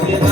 Thank you.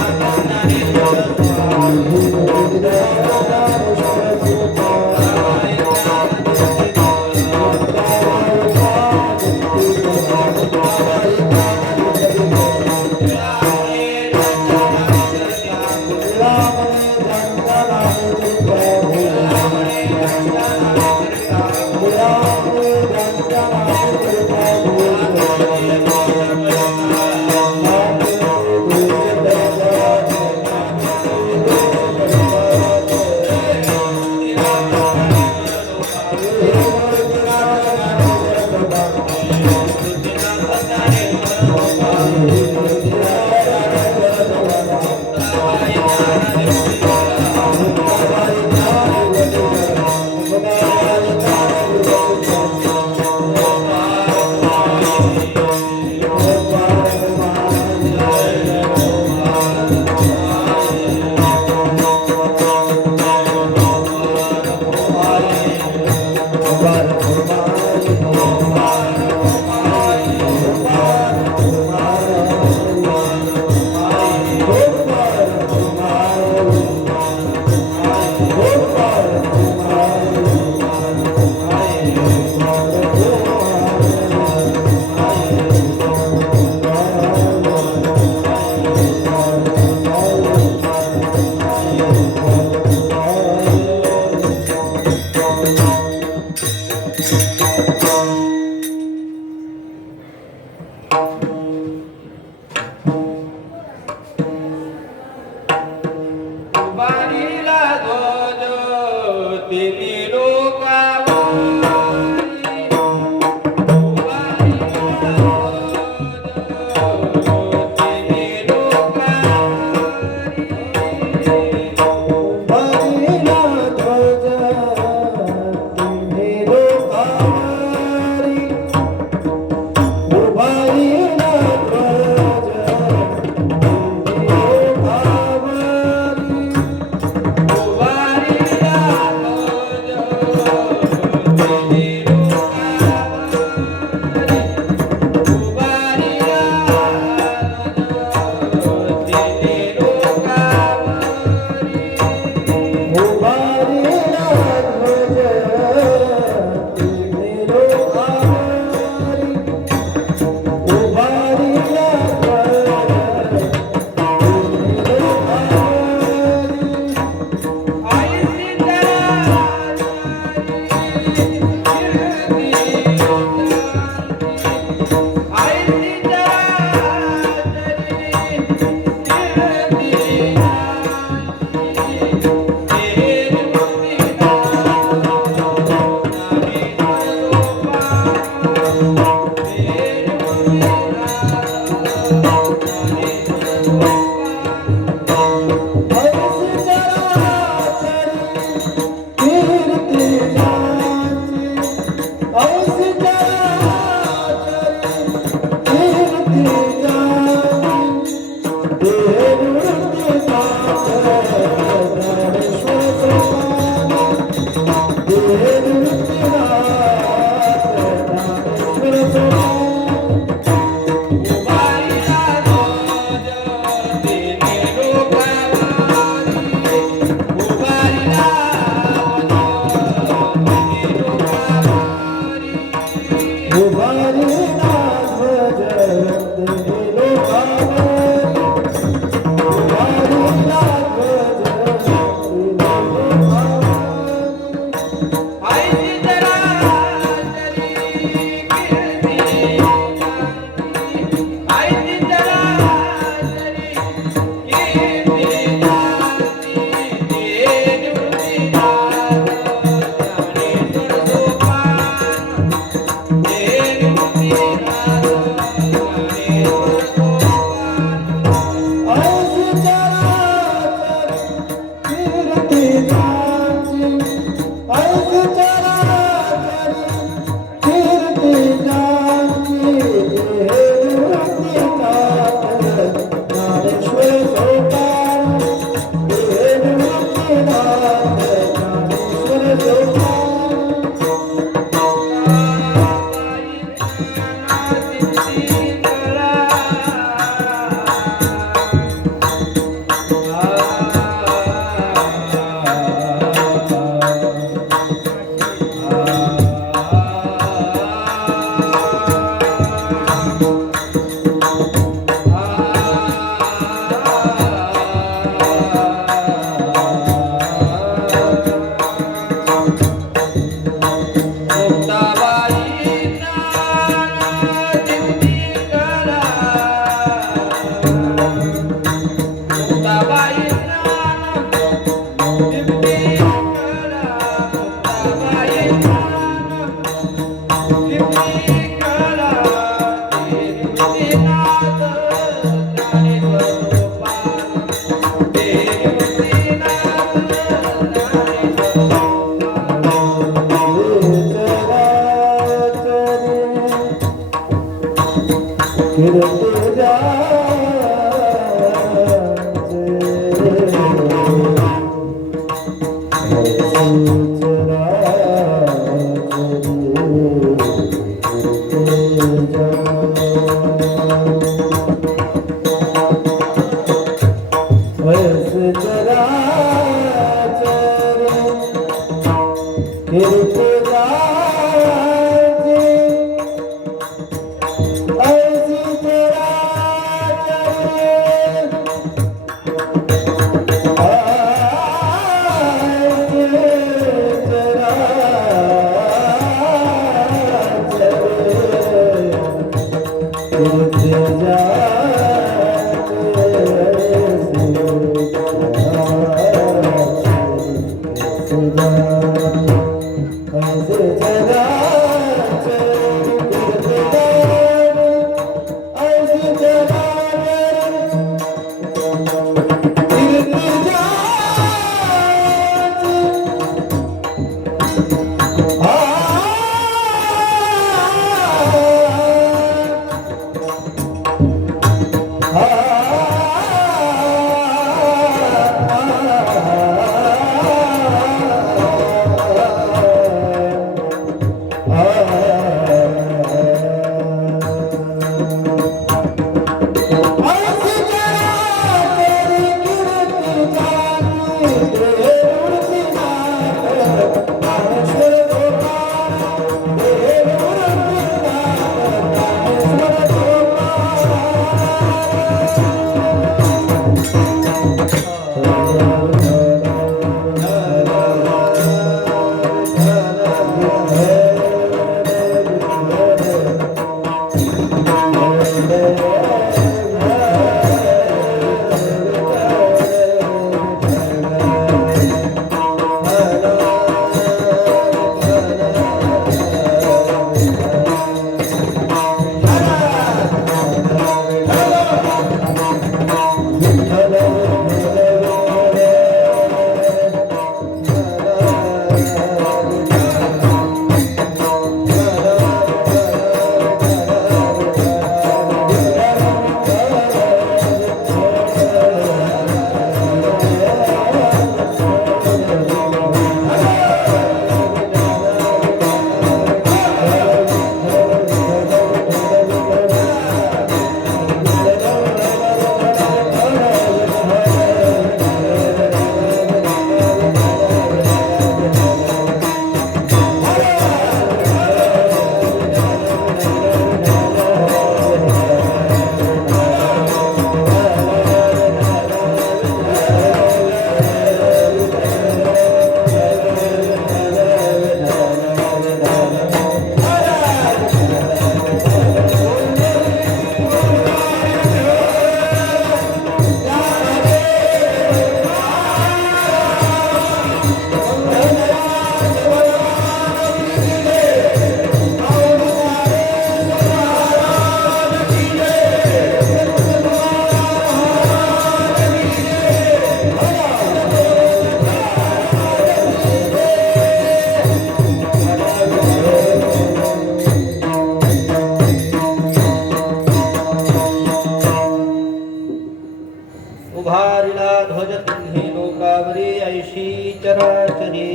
उभारिला ध्वज तुम्ही लोकावरी ऐशी चराचरी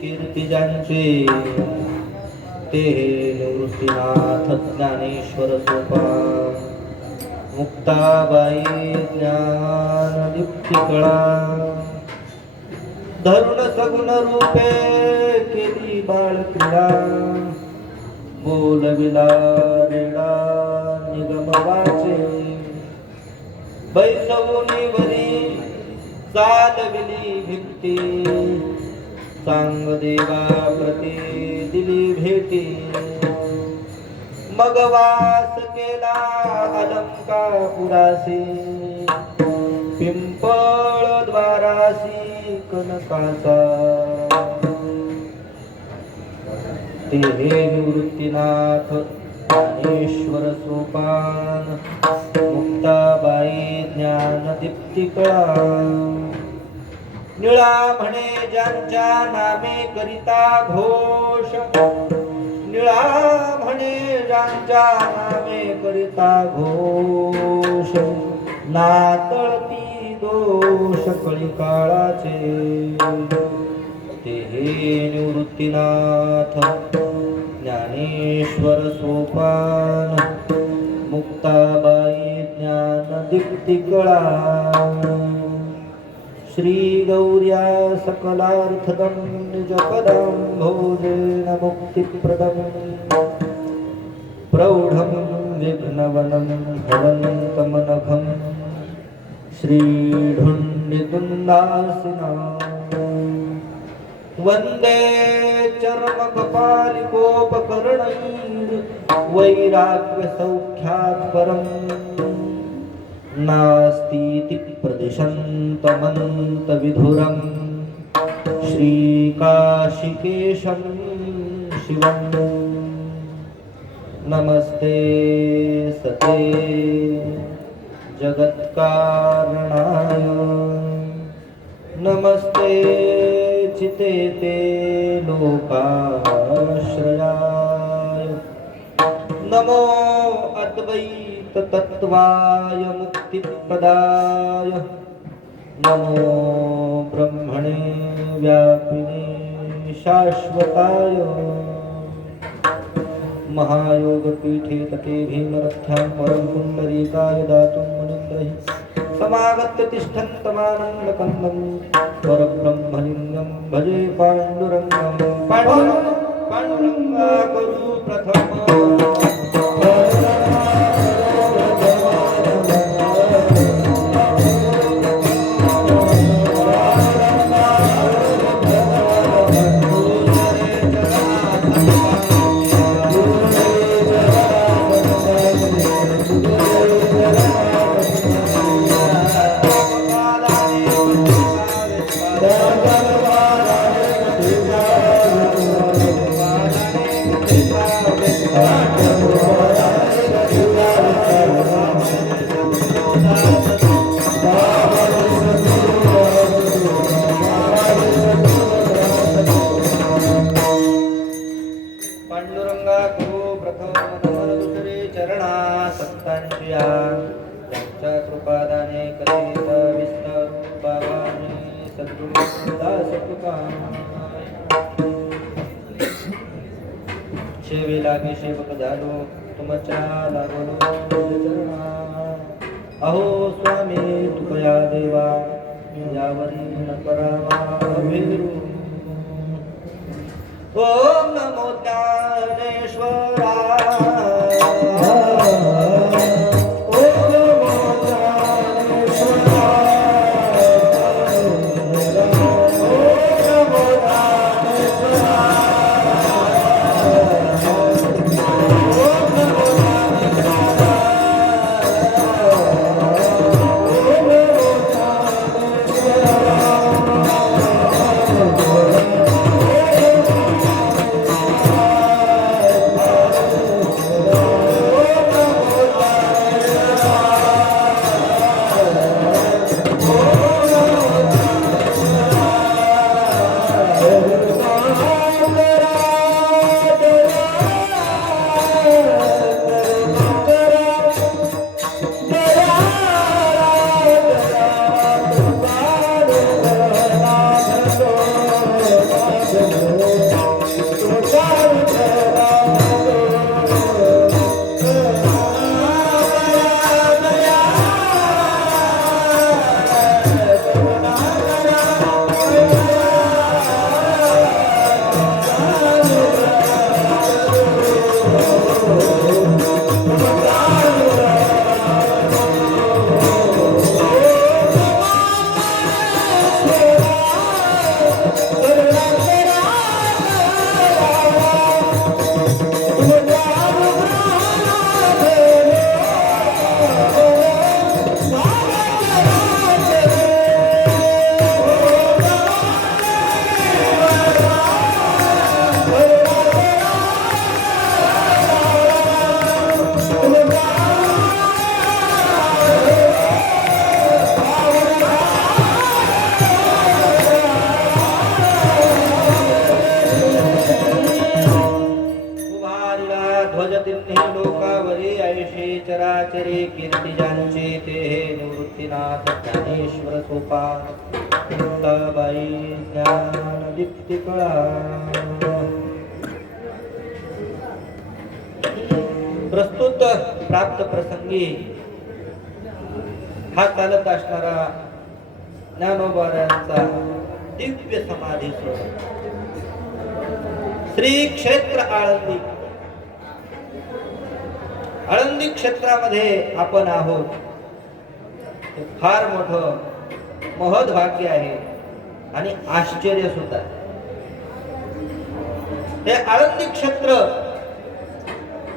कीर्ती ज्यांचे ते निवृत्तीनाथ ज्ञानेश्वर सोपान मुक्ताबाई ज्ञानदीप्ती कळा धरुण सगुण रूपे केली बाळक्रीडा बोलविला रेडा निगम वाचे बैसवणीवरी चालविली भिक्ती सांग देवा प्रती दिली भेटी मग वास केला अलंकापुरासी पिंपळ द्वारासी कनकाचा ते निवृत्तीनाथ ज्ञानेश्वर सोपान मुक्ताबाई ज्ञानदीप्ती कळा निळा म्हणे ज्यांच्या नामे करिता घोष निळा म्हणे ज्यांच्या नामे करिता घोष नातळती दोष कळी काळाचे ते निवृत्तीनाथ ज्ञानेश्वर सोपान मुक्ताबाई ज्ञानदीप्ती कळा श्री गौर्या सकलार्थदं निजपदं भोजेन मुक्तिप्रदं प्रौढं विघ्नवनं भवन्तमनघं श्रीढुण्डिदुन्दासिना वन्दे चर्मकपालिकोपकरणैर्वैराग्यसौख्यात् परम् नास्तीति प्रदिशन्तमन्तविधुरं श्रीकाशिकेशं शिवं नमस्ते सते जगत्कारणाय नमस्ते चिते ते लोकाश्रयाय नमो अद्वैत तत्त्वाय मुक्तिप्रदाय नमो ब्रह्मणे व्यापिने शाश्वताय महायोगपीठे तटे भीमरथ्यां परं पुण्डरीकाय दातुं मुनीन्द्रैः समागत्य तिष्ठन्तमानन्दकन्दं परब्रह्मलिङ्गं भजे पाण्डुरङ्गं पाण्डुरङ्गा गुरु प्रथमम् शेवे लागे सेवक झालो तुमच्या लागलो चरणा अहो स्वामी तुकया देवा यावरी न करावा भेरू ओम नमो ज्ञानेश्वराय गोपीनाथ ज्ञानेश्वर सोपान मुक्ताबाई ज्ञान दीप्ती कळा. प्रस्तुत प्राप्त प्रसंगी हा चालत असणारा ज्ञानोबारायांचा दिव्य समाधी सोहळा श्री क्षेत्र आळंदी. आळंदी क्षेत्रामध्ये आपण आहोत. हे फार मोठं महत् भाग्य आहे आणि आश्चर्य सुद्धा. हे आळंदी क्षेत्र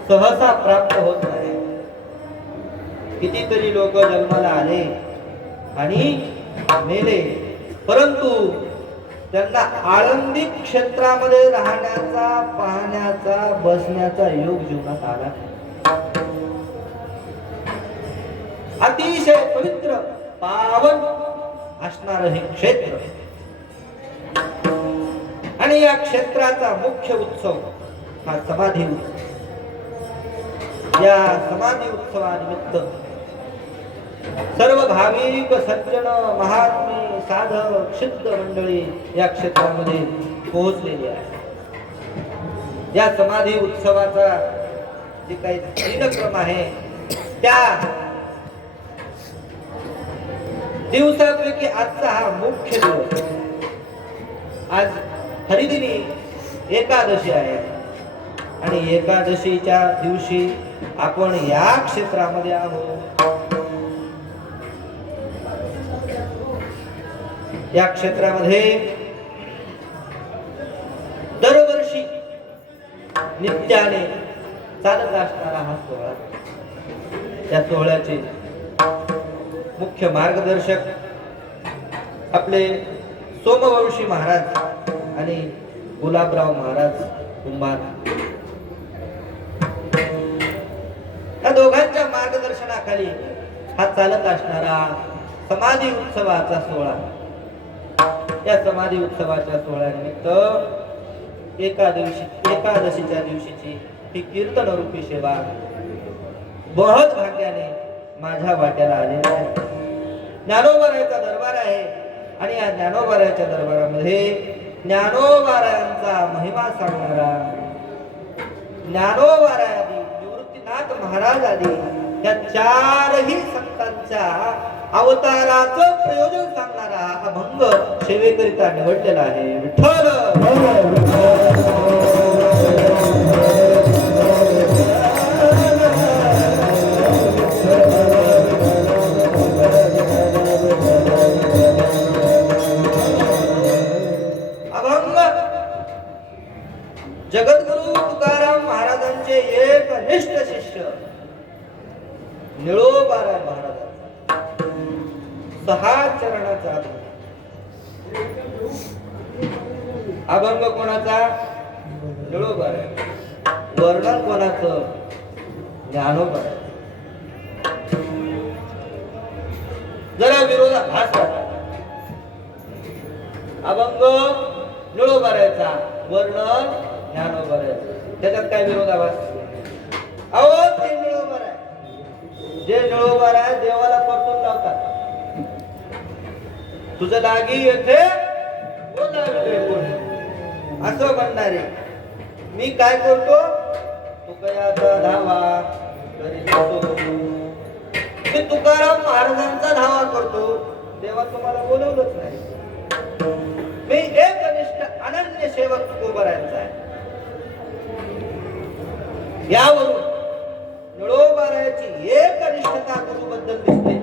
सहसा प्राप्त होत नाही. कितीतरी लोक जन्माला आले आणि मेले, परंतु त्यांना आळंदी क्षेत्रामध्ये राहण्याचा, पाहण्याचा, बसण्याचा योग जीवनात आला. अतिशय पवित्र पावन असणार हे क्षेत्र आणि या क्षेत्राचा मुख्य उत्सव हा समाधी उत्सव. या समाधी उत्सवानिमित्त सर्व भाविक सज्जन महात्मे साधक सिद्ध मंडळी या क्षेत्रामध्ये पोहोचलेली आहे. या समाधी उत्सवाचा जे काही दिनक्रम आहे त्या दिवसापैकी आजचा हा मुख्य दिवस. आज हरिदिनी एकादशी आहे आणि एकादशीच्या दिवशी आपण या क्षेत्रामध्ये आहोत. या क्षेत्रामध्ये दरवर्षी नित्याने चालत असणारा हा सोहळा. या सोहळ्याचे मुख्य मार्गदर्शक आपले सोमवंशी महाराज आणि गुलाबराव महाराज कुंभार. या दोघांच्या मार्गदर्शनाखाली हा चालत असणारा समाधी उत्सवाचा सोहळा. या समाधी उत्सवाच्या सोहळ्यानिमित्त एकादशीच्या दिवशीची ही कीर्तन रूपी सेवा बहुत भाग्याने माझ्या वाट्याला आलेली आहे. ज्ञानोबारायांचा दरबार आहे आणि या ज्ञानोबारायांच्या दरबारामध्ये ज्ञानोबारायांचा महिमा सांगणारा ज्ञानोबारायादी, निवृत्तीनाथ महाराज आदी या चारही संतांच्या अवताराचं प्रयोजन सांगणारा अभंग सेवेकरिता निवडलेला आहे. विठ्ठल अभंग जगद्गुरु तुकाराम महाराजांचे एक निष्ठ शिष्य निळोबाराय महाराज 6 चरणाचा अभंग कोणाचा? निळोबाराय. वर्णन कोणाचं? ज्ञानोबाराय. जरा विरोधाभास वाटतो. अभंग निळोबारायचा, वर्णन ज्ञानोबारायचं. त्याच्यात काय विरोधाभास? अहो ते निळोबाराय, जे निळोबाराय देवाला परतून लावतात. तुझं लागी येथे असं म्हणणारे. मी काय करतो? तुकयाचा धावा करीतो. मी तुकाराम महाराजांचा धावा करतो. देवा तुम्हाला बोलवलंच नाही. मी एकनिष्ठ अनन्य सेवक तुकोबारायांचा आहे. यावरून निळोबारायाची एकनिष्ठता गुरुबद्दल दिसते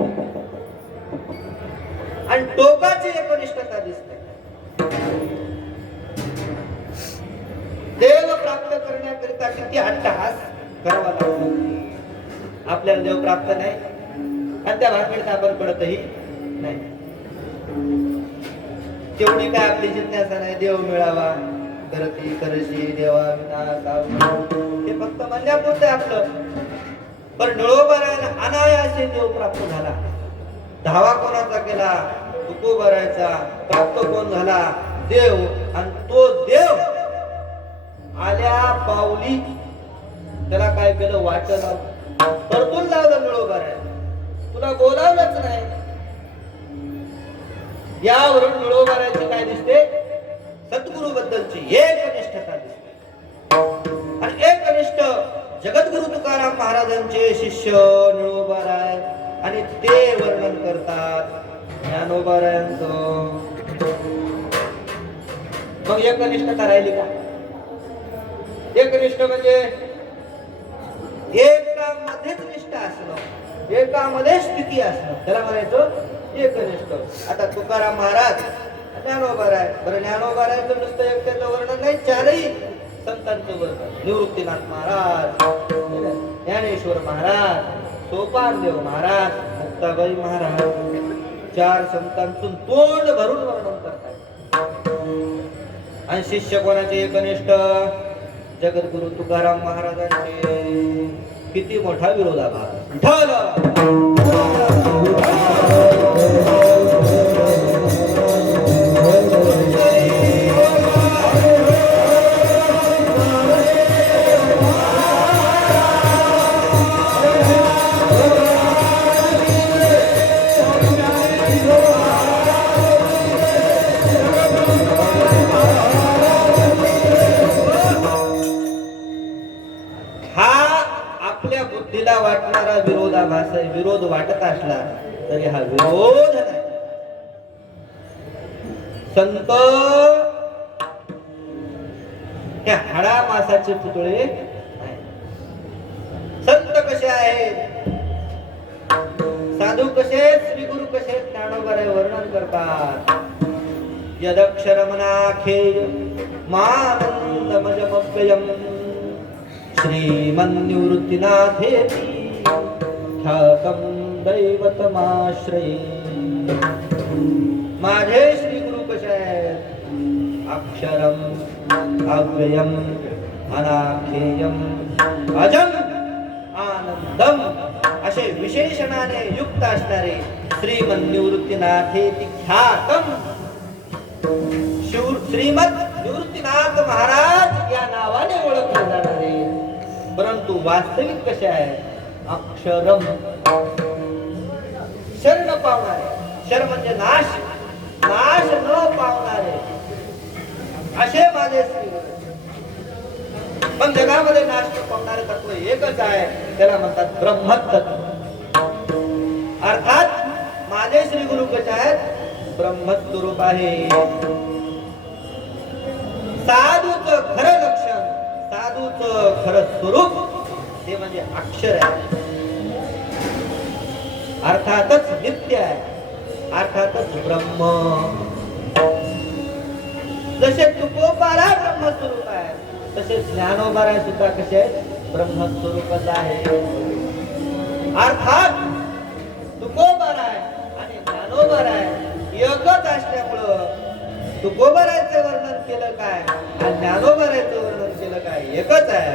आणि टोकाची एकनिष्ठता दिसते. देव प्राप्त करण्याकरिता किती अट्टहास करावा लागतो. आपल्याला देव प्राप्त नाही आणि त्या भानगडीत आपण पडतही नाही. तेवढी काय आपली जिज्ञासा नाही. देव मिळावा करती करशी देवा विना हे फक्त म्हणण्यापुरतं आपलं. पण निळोबारायला अनायासे देव प्राप्त झाला. धावा कोणाचा केला? तुकोबारायचा. प्राप्त कोण झाला? देव. आणि तो देव आल्या पावली त्याला काय केलं? वाट लावलं, परतून लावलं. निळोबाराय तुला बोलावलंच नाही. यावरून निळोबारायची काय दिसते? सद्गुरु बद्दलची एकनिष्ठता दिसते. आणि एकनिष्ठ जगद्गुरु तुकाराम महाराजांचे शिष्य निळोबाराय आणि ते वर्णन करतात ज्ञानोबारायांचं. मग एकनिष्ठता राहिली का? एकनिष्ठ म्हणजे एकामध्येच निष्ठा असणं, एकामध्ये स्थिती असणं, त्याला म्हणायचं एकनिष्ठ. आता तुकाराम महाराज ज्ञानोबाराय, बरं ज्ञानोबारायचं नुसतं एकट्याचं वर्णन नाही, चारही संतांचं वर्णन. निवृत्तीनाथ महाराज, ज्ञानेश्वर महाराज, सोपानदेव महाराज, मुक्ताबाई महाराज, चार संतांतून तोंड भरून वर्णन करतात. आणि शिष्य कोणाचे? एकनिष्ठ जगद्गुरु तुकाराम महाराजांचे. किती मोठा विरोधाभास. बुद्धीला वाटणारा विरोधाभास आहे. विरोध वाटत असला तरी हा विरोध नाही. संत हे हाडा मासाचे पुतळे नाही. संत कसे आहेत, साधू कसे, श्री गुरु कसे, ज्ञानोबाराय वर्णन करतात. यदक्षरमनाखेय मानंदमजमव्ययम् श्रीमन्निवृत्तिनाथेति ख्यातं दैवतमाश्रये. माझे श्री गुरु कसे आहेत? अक्षरम अव्ययम अनाखेयम अजम आनंदम असे विशेषणाने युक्त असणारे श्रीमन्निवृत्तिनाथेति ख्यातम. श्रीमद निवृत्तीनाथ महाराज या नावाने ओळखले जाणारे, परंतु वास्तविक कसे आहे? अक्षरम, शरण पावणारे. शर म्हणजे नाश, नाश न पावणारे असे माझे श्री गुरु. पण जगामध्ये नाश न पावणारे तत्व एकच आहे, त्याला म्हणतात ब्रह्मतत्व. अर्थात माझे श्री गुरु कसे आहेत? ब्रह्मस्वरूप आहे. साधूच खरं लक्षण, साधूच खरं स्वरूप ते म्हणजे अक्षर आहे. अर्थातच नित्य आहे, अर्थातच ब्रह्म. जसे तुकोबाराय ब्रह्मस्वरूप आहे, तसे ज्ञानोबाराय सुद्धा कसे ब्रह्मस्वरूपच आहे. अर्थात तुकोबाराय आणि ज्ञानोबाराय एकच असल्यामुळं तुकोबारायचं वर्णन केलं काय आणि ज्ञानोबारायचं वर्णन केलं काय? एकच आहे.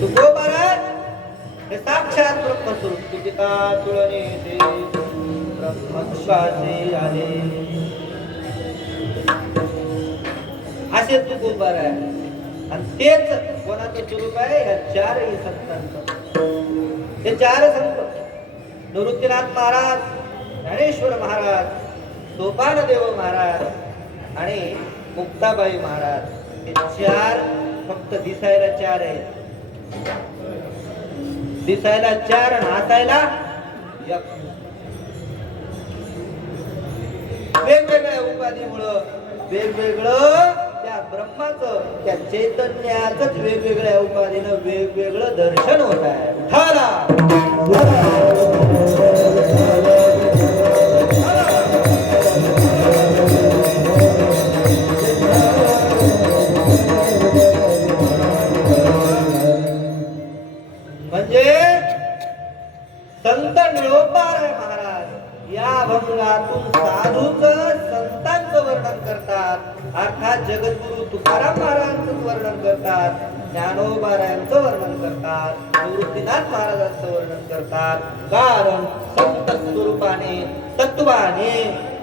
तुकोबाराय हे साक्षात ब्रह्मस्वरूप. तुझिता तुळणे ते ब्रह्मस्वासी आले असे तुकोबाराय. आणि तेच कोणाचं स्वरूप आहे? या चारही संतांचं. ते चार संत निवृत्तीनाथ महाराज, ज्ञानेश्वर महाराज, सोपानदेव महाराज आणि मुक्ताबाई महाराज, हे चार फक्त दिसायला चार आहेत. दिसायला चार आणि हसायला एक. वेगवेगळ्या उपाधीमुळं वेगवेगळं त्या ब्रह्माचं, त्या चैतन्याचंच वेगवेगळ्या उपाधीनं वेगवेगळं दर्शन होत आहे. म्हणजे संत निळोबाराय महाराज या भंगातून साधूच संतांचं वर्णन करतात. अर्थात जगद्गुरु तुकाराम महाराजांचं वर्णन करतात, ज्ञानोबारायांचं वर्णन करतात, निवृत्तीनाथ महाराजांचं वर्णन करतात. कारण संत स्वरूपाने, तत्वाने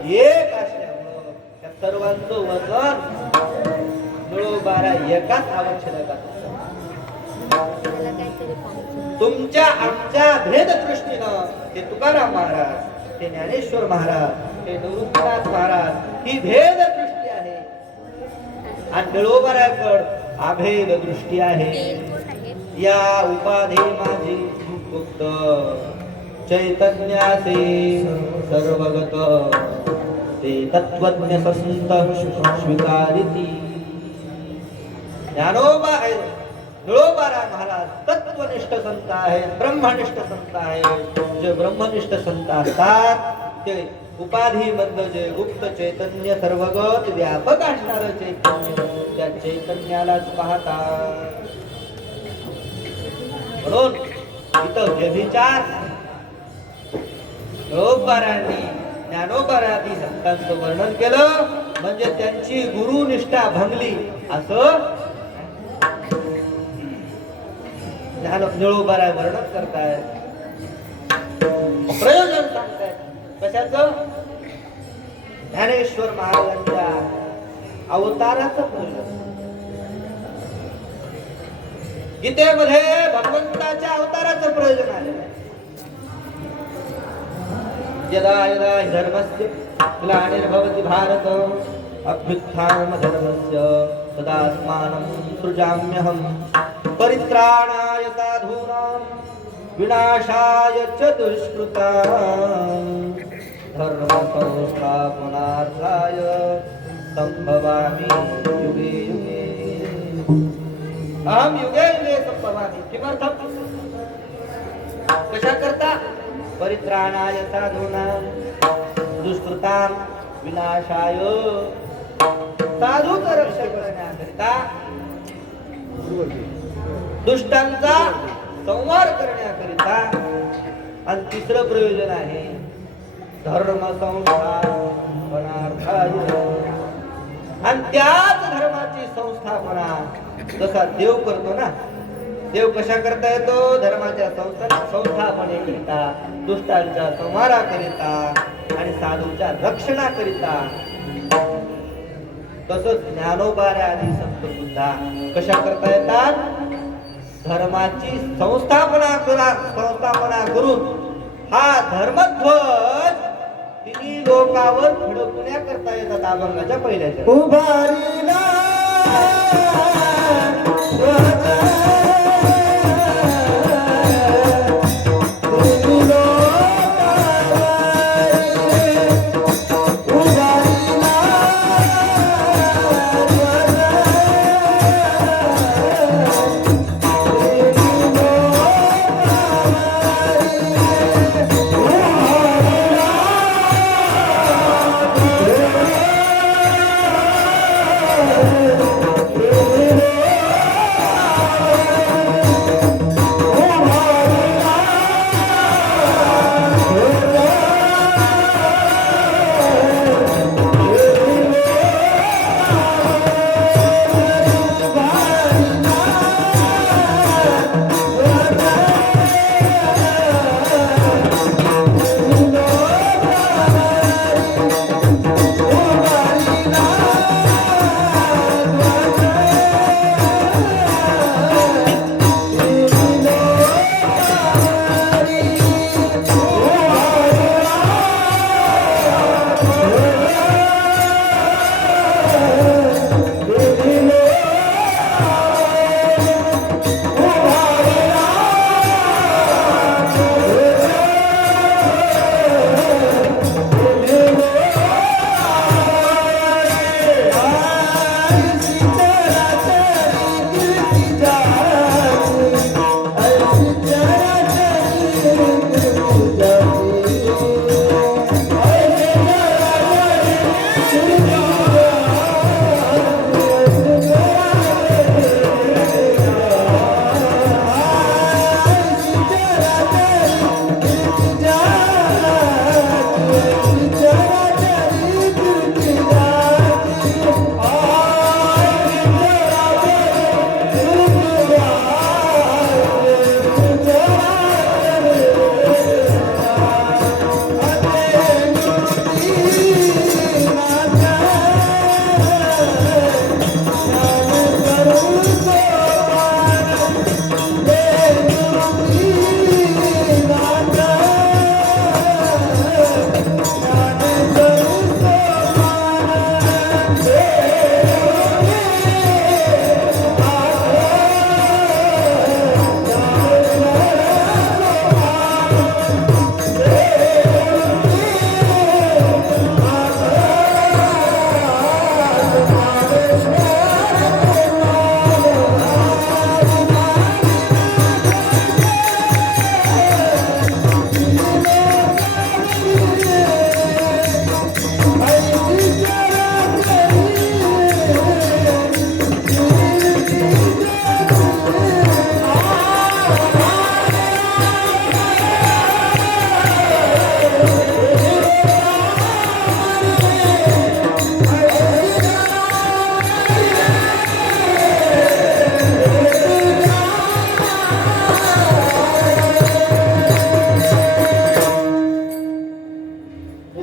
एक असल्यामुळं त्या सर्वांचं वजन नळोबारा एकाच आवश्यकात तुमच्या आमच्या भेद दृष्टीनं ते तुकाराम महाराज, ते ज्ञानेश्वर महाराज, ते निवृत्तीनाथ महाराज ही भेद दृष्टी आहे आणि नळोबाराकड अभेद दृष्टी आहे. या उपाधी माझी गुप्त चैतन्याचे सर्वगत ते तत्वज्ञ संत स्वीकारिती. ज्ञानोबा नळोबारा महाराज तत्वनिष्ठ संत आहेत, ब्रह्मनिष्ठ संत आहेत. जे ब्रह्मनिष्ठ संत असतात ते उपाधी मधलं जे गुप्त चैतन्य सर्वगत व्यापक असणार चैतन्य त्या चैतन्यालाच पाहतात. म्हणून इथं व्यभिचार नळोबारांनी ज्ञानोबारादी संतांचं वर्णन केलं म्हणजे त्यांची गुरुनिष्ठा भंगली असं नळोबारा वर्णन करताय. प्रयोजन सांगताय कशाचं? ज्ञानेश्वर महाराजांच्या अवताराचं प्रयोजन. गीतेमध्ये भगवंताच्या अवताराचं प्रयोजन आलेलं आहे. यदा यदा धर्मस्य ग्लानिर्भवति भारत अभ्युत्थानमधर्मस्य तदात्मानं सृजाम्यहं परित्राणाय साधूनां विनाशाय च दुष्कृतां धर्म संस्थापनार्थाय संभवामि युगे युगे. अहम युगे युगे संभवामि. किमर्थम? कशा करता? परित्राणाय साधूनां दुष्कृतां विनाशाय साधूचं रक्षण करण्याकरिता दुष्टांचा संहार करण्याकरिता. आणि तिसरं प्रयोजन आहे धर्म संस्थापनार्थाय. आणि त्याच धर्माची संस्थापना जसा देव करतो ना, देव कशा करता येतो? धर्माच्या संस्थापनेकरिता, दुष्टांच्या संहाराकरिता आणि साधूच्या रक्षणाकरिता. तसंच ज्ञानोबारा आदी संत सुद्धा कशा करता येतात? धर्माची संस्थापना करून हा धर्मध्वज तिन्ही लोकांवर फडकवण्या करता येतात. अभंगाच्या पहिल्याच्या उभारीला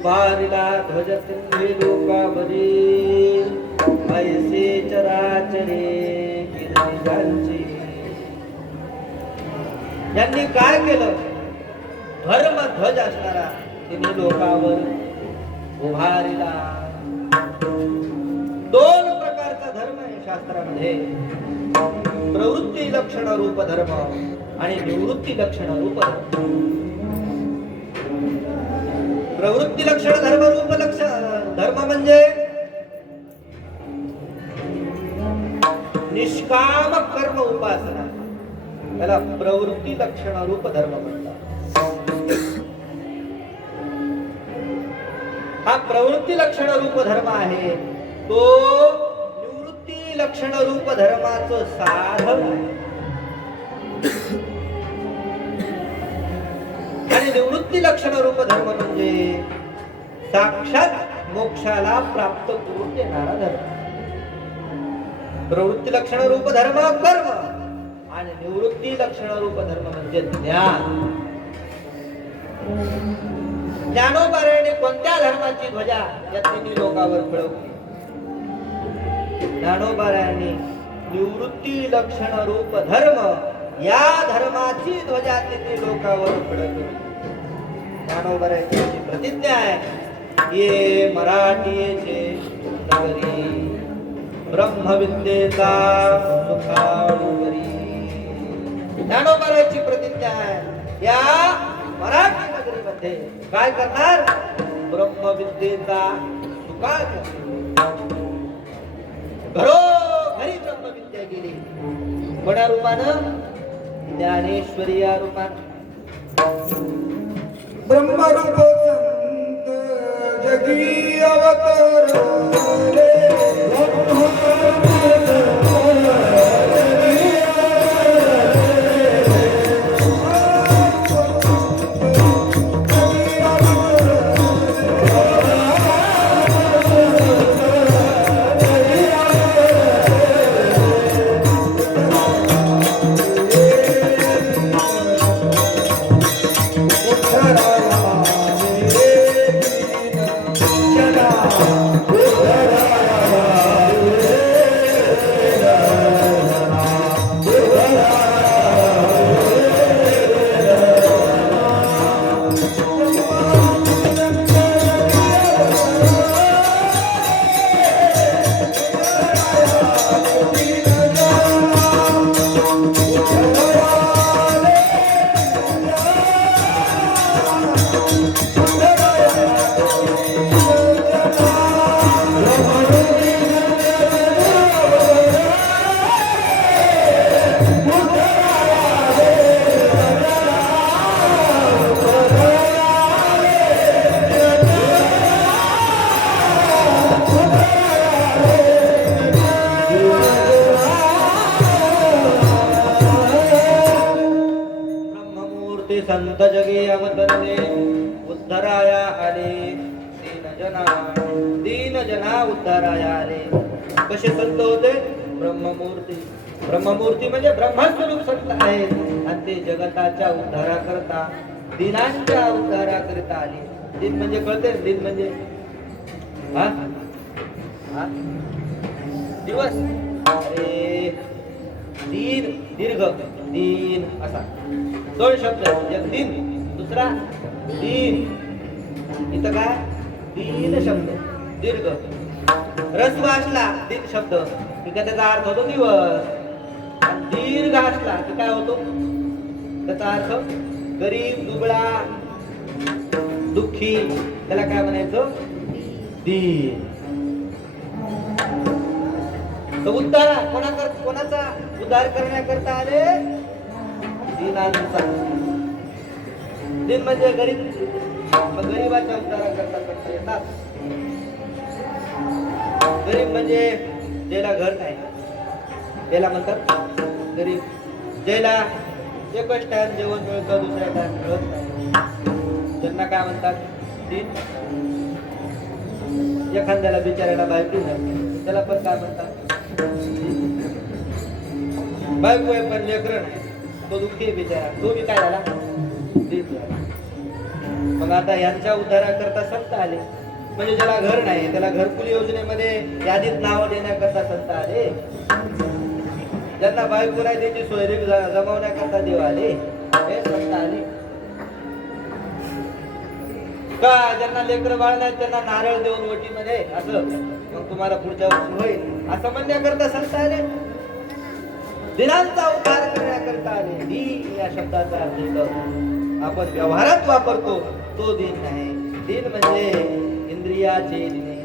उभारिला ध्वज सिंहे लोकावरी ऐसे चराचरे गिरिजांची. यांनी काय केलं? धर्म ध्वज असणारा तिने लोकावर उभारिला. दोन प्रकारचा धर्म आहे शास्त्रामध्ये, प्रवृत्ती लक्षण रूप धर्म आणि निवृत्ती लक्षण रूप धर्म. प्रवृत्ती लक्षण धर्म म्हणजे निष्काम कर्म उपासना, त्याला प्रवृत्ती लक्षण रूप धर्म म्हणतात. हा प्रवृत्ती लक्षण रूप धर्म आहे, तो निवृत्ती लक्षण रूप धर्माचं साधन आहे. आणि निवृत्ती लक्षण रूप धर्म म्हणजे साक्षात मोक्षाला प्राप्त करून देणारा धर्म. प्रवृत्ती लक्षण रूप धर्म कर्म आणि निवृत्ती लक्षण रूप धर्म म्हणजे ज्ञान. ज्ञानोबाराने कोणत्या धर्माची ध्वजा या तिन्ही लोकावर फडकली? ज्ञानोबाराने निवृत्ती लक्षण रूप धर्म या धर्माची ध्वजा तिन्ही लोकावर फडकली. ज्ञानोबाराची प्रतिज्ञा आहे, ये मराठीचे नगरी ब्रह्मविद्येचा सुखाडूवरी. ज्ञानोबाराची प्रतिज्ञा आहे, या मराठी नगरीमध्ये काय करणार? ब्रह्मविद्येचा सुकाळ करणार. घरोघरी ब्रह्मविद्या गेली. कोण्या रूपानं? ज्ञानेश्वरी या रूपानं. ब्रह्मरूप संत जगी अवतरले. संत जगे अवतरले उद्धराया आले. दीन जना उद्धराया आले. कसे संत होते? ब्रह्ममूर्ती. ब्रह्ममूर्ती म्हणजे ब्रह्मस्वरूप संत आहेत आणि ते जगताच्या उद्धाराकरता, दिनांच्या उद्धाराकरता आले. दिन म्हणजे कळते? दिन म्हणजे हा हा दिवस. अरे दीन दीर्घ दीन असा दोन शब्द. एक दिन, दुसरा दीन. इथं काय? दीन शब्द दीर्घ. रस्व असला दीन शब्द की त्याचा अर्थ होतो दिवस. दीर्घ असला की काय होतो? त्याचा अर्थ गरीब, दुबळा, दुःखी. त्याला काय म्हणायचं? दीन. तो उद्धार कोणाचा उद्धार करण्याकरता आले? दीनांचा. दिन म्हणजे गरीब. गरीबाच्या उद्धाराकरता येतात. गरीब म्हणजे ज्याला घर नाही, त्याला म्हणतात गरीब. ज्याला एकच टाइम जेवण मिळतं, दुसऱ्या टाइम मिळत नाही, त्यांना काय म्हणतात? दिन. एखाद्याला बिचारायला बायको नाही, त्याला पण काय म्हणतात? बायको आहे पण लेकरं नाही, तो दुःखी बिचारा. तो बी काय झाला? दिन झाला. मग आता यांच्या उद्धाराकरता संत आले, म्हणजे ज्याला घर नाही त्याला घरकुल योजनेमध्ये यादीत नाव देण्याकरता संत आले, ज्यांना बायको नाही त्याची सोयरीक जमवण्याकरता देव आले, हे संत आले का? ज्यांना लेकर बाळ नाही त्यांना नारळ देऊन वटीमध्ये असं मग तुम्हाला पुढच्या वर्षी होईल असं म्हणण्याकरता संत आले, दिनांचा उद्धार करण्याकरता आले. दीन या शब्दाचा अर्थ आपण व्यवहारात वापरतो तो दीन नाही. दीन म्हणजे इंद्रियाचे दिने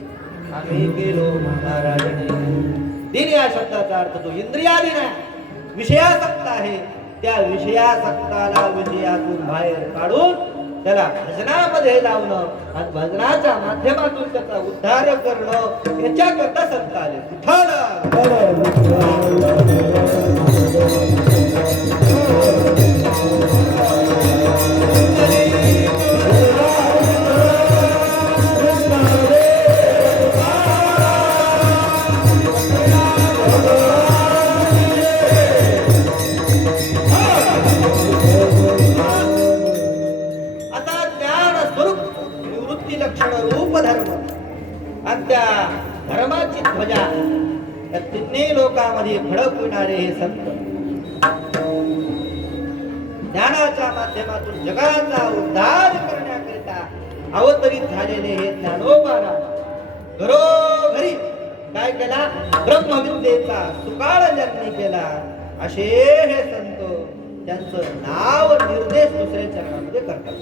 आम्ही गेलो महाराजने. दीन या शब्दाचा अर्थ तो इंद्रियाधीन आहे, विषयासक्त आहे. त्या विषयासक्ताला विषयातून बाहेर काढून त्याला भजनामध्ये लावणं आणि भजनाच्या माध्यमातून त्याचा उद्धार करणं याच्याकरता संत आले. धर्माची ध्वजा या तिन्ही लोकांमध्ये फडकविणारे हे संत ज्ञानाच्या माध्यमातून जगाचा उद्धार करण्याकरिता अवतरित झालेले हे ज्ञानोबा घरोघरी काय केला? ब्रह्मविद्येचा सुकाळ ज्यांनी केला असे हे संत त्यांचं नाव निर्देश दुसऱ्या चरणामध्ये करतात.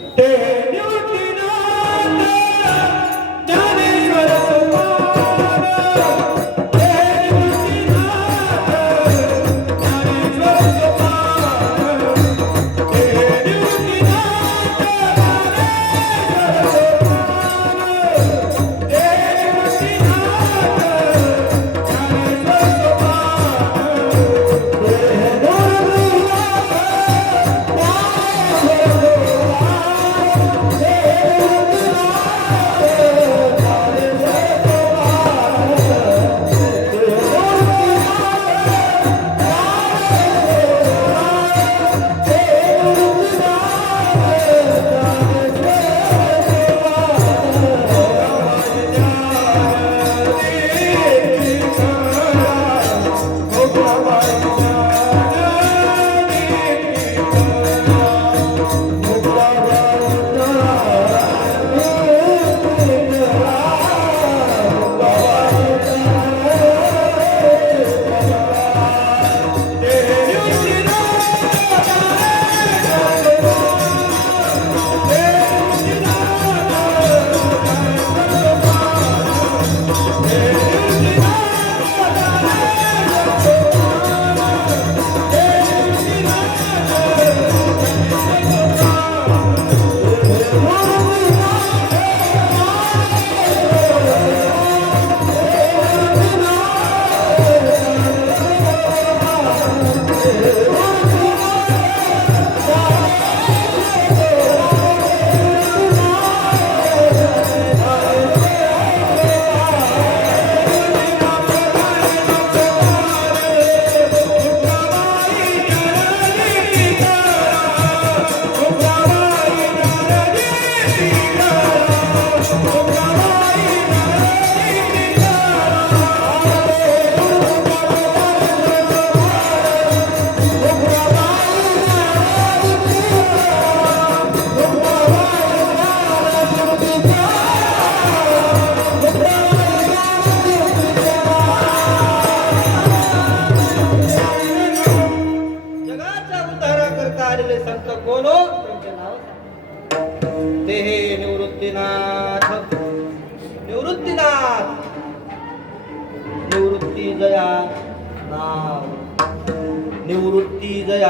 निवृत्ती जया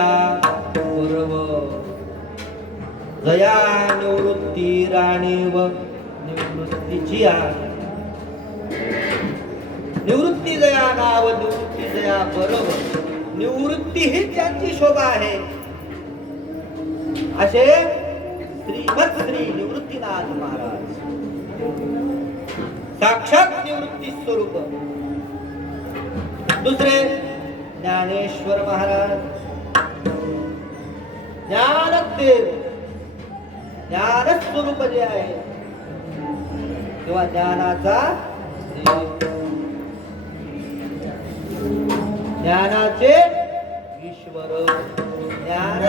पर्व जया निवृत्ती राणीव निवृत्तीची निवृत्ती जया नाव निवृत्ती जया पर्व निवृत्ती ही त्यांची शोभा आहे असे श्रीमद श्री निवृत्तीनाथ महाराज साक्षात निवृत्ती स्वरूप दुसरे ज्ञानेश्वर महाराज ज्ञानदेव ज्ञान स्वरूप जे आहे किंवा ज्ञानाचा ज्ञानाचे ईश्वर ज्ञान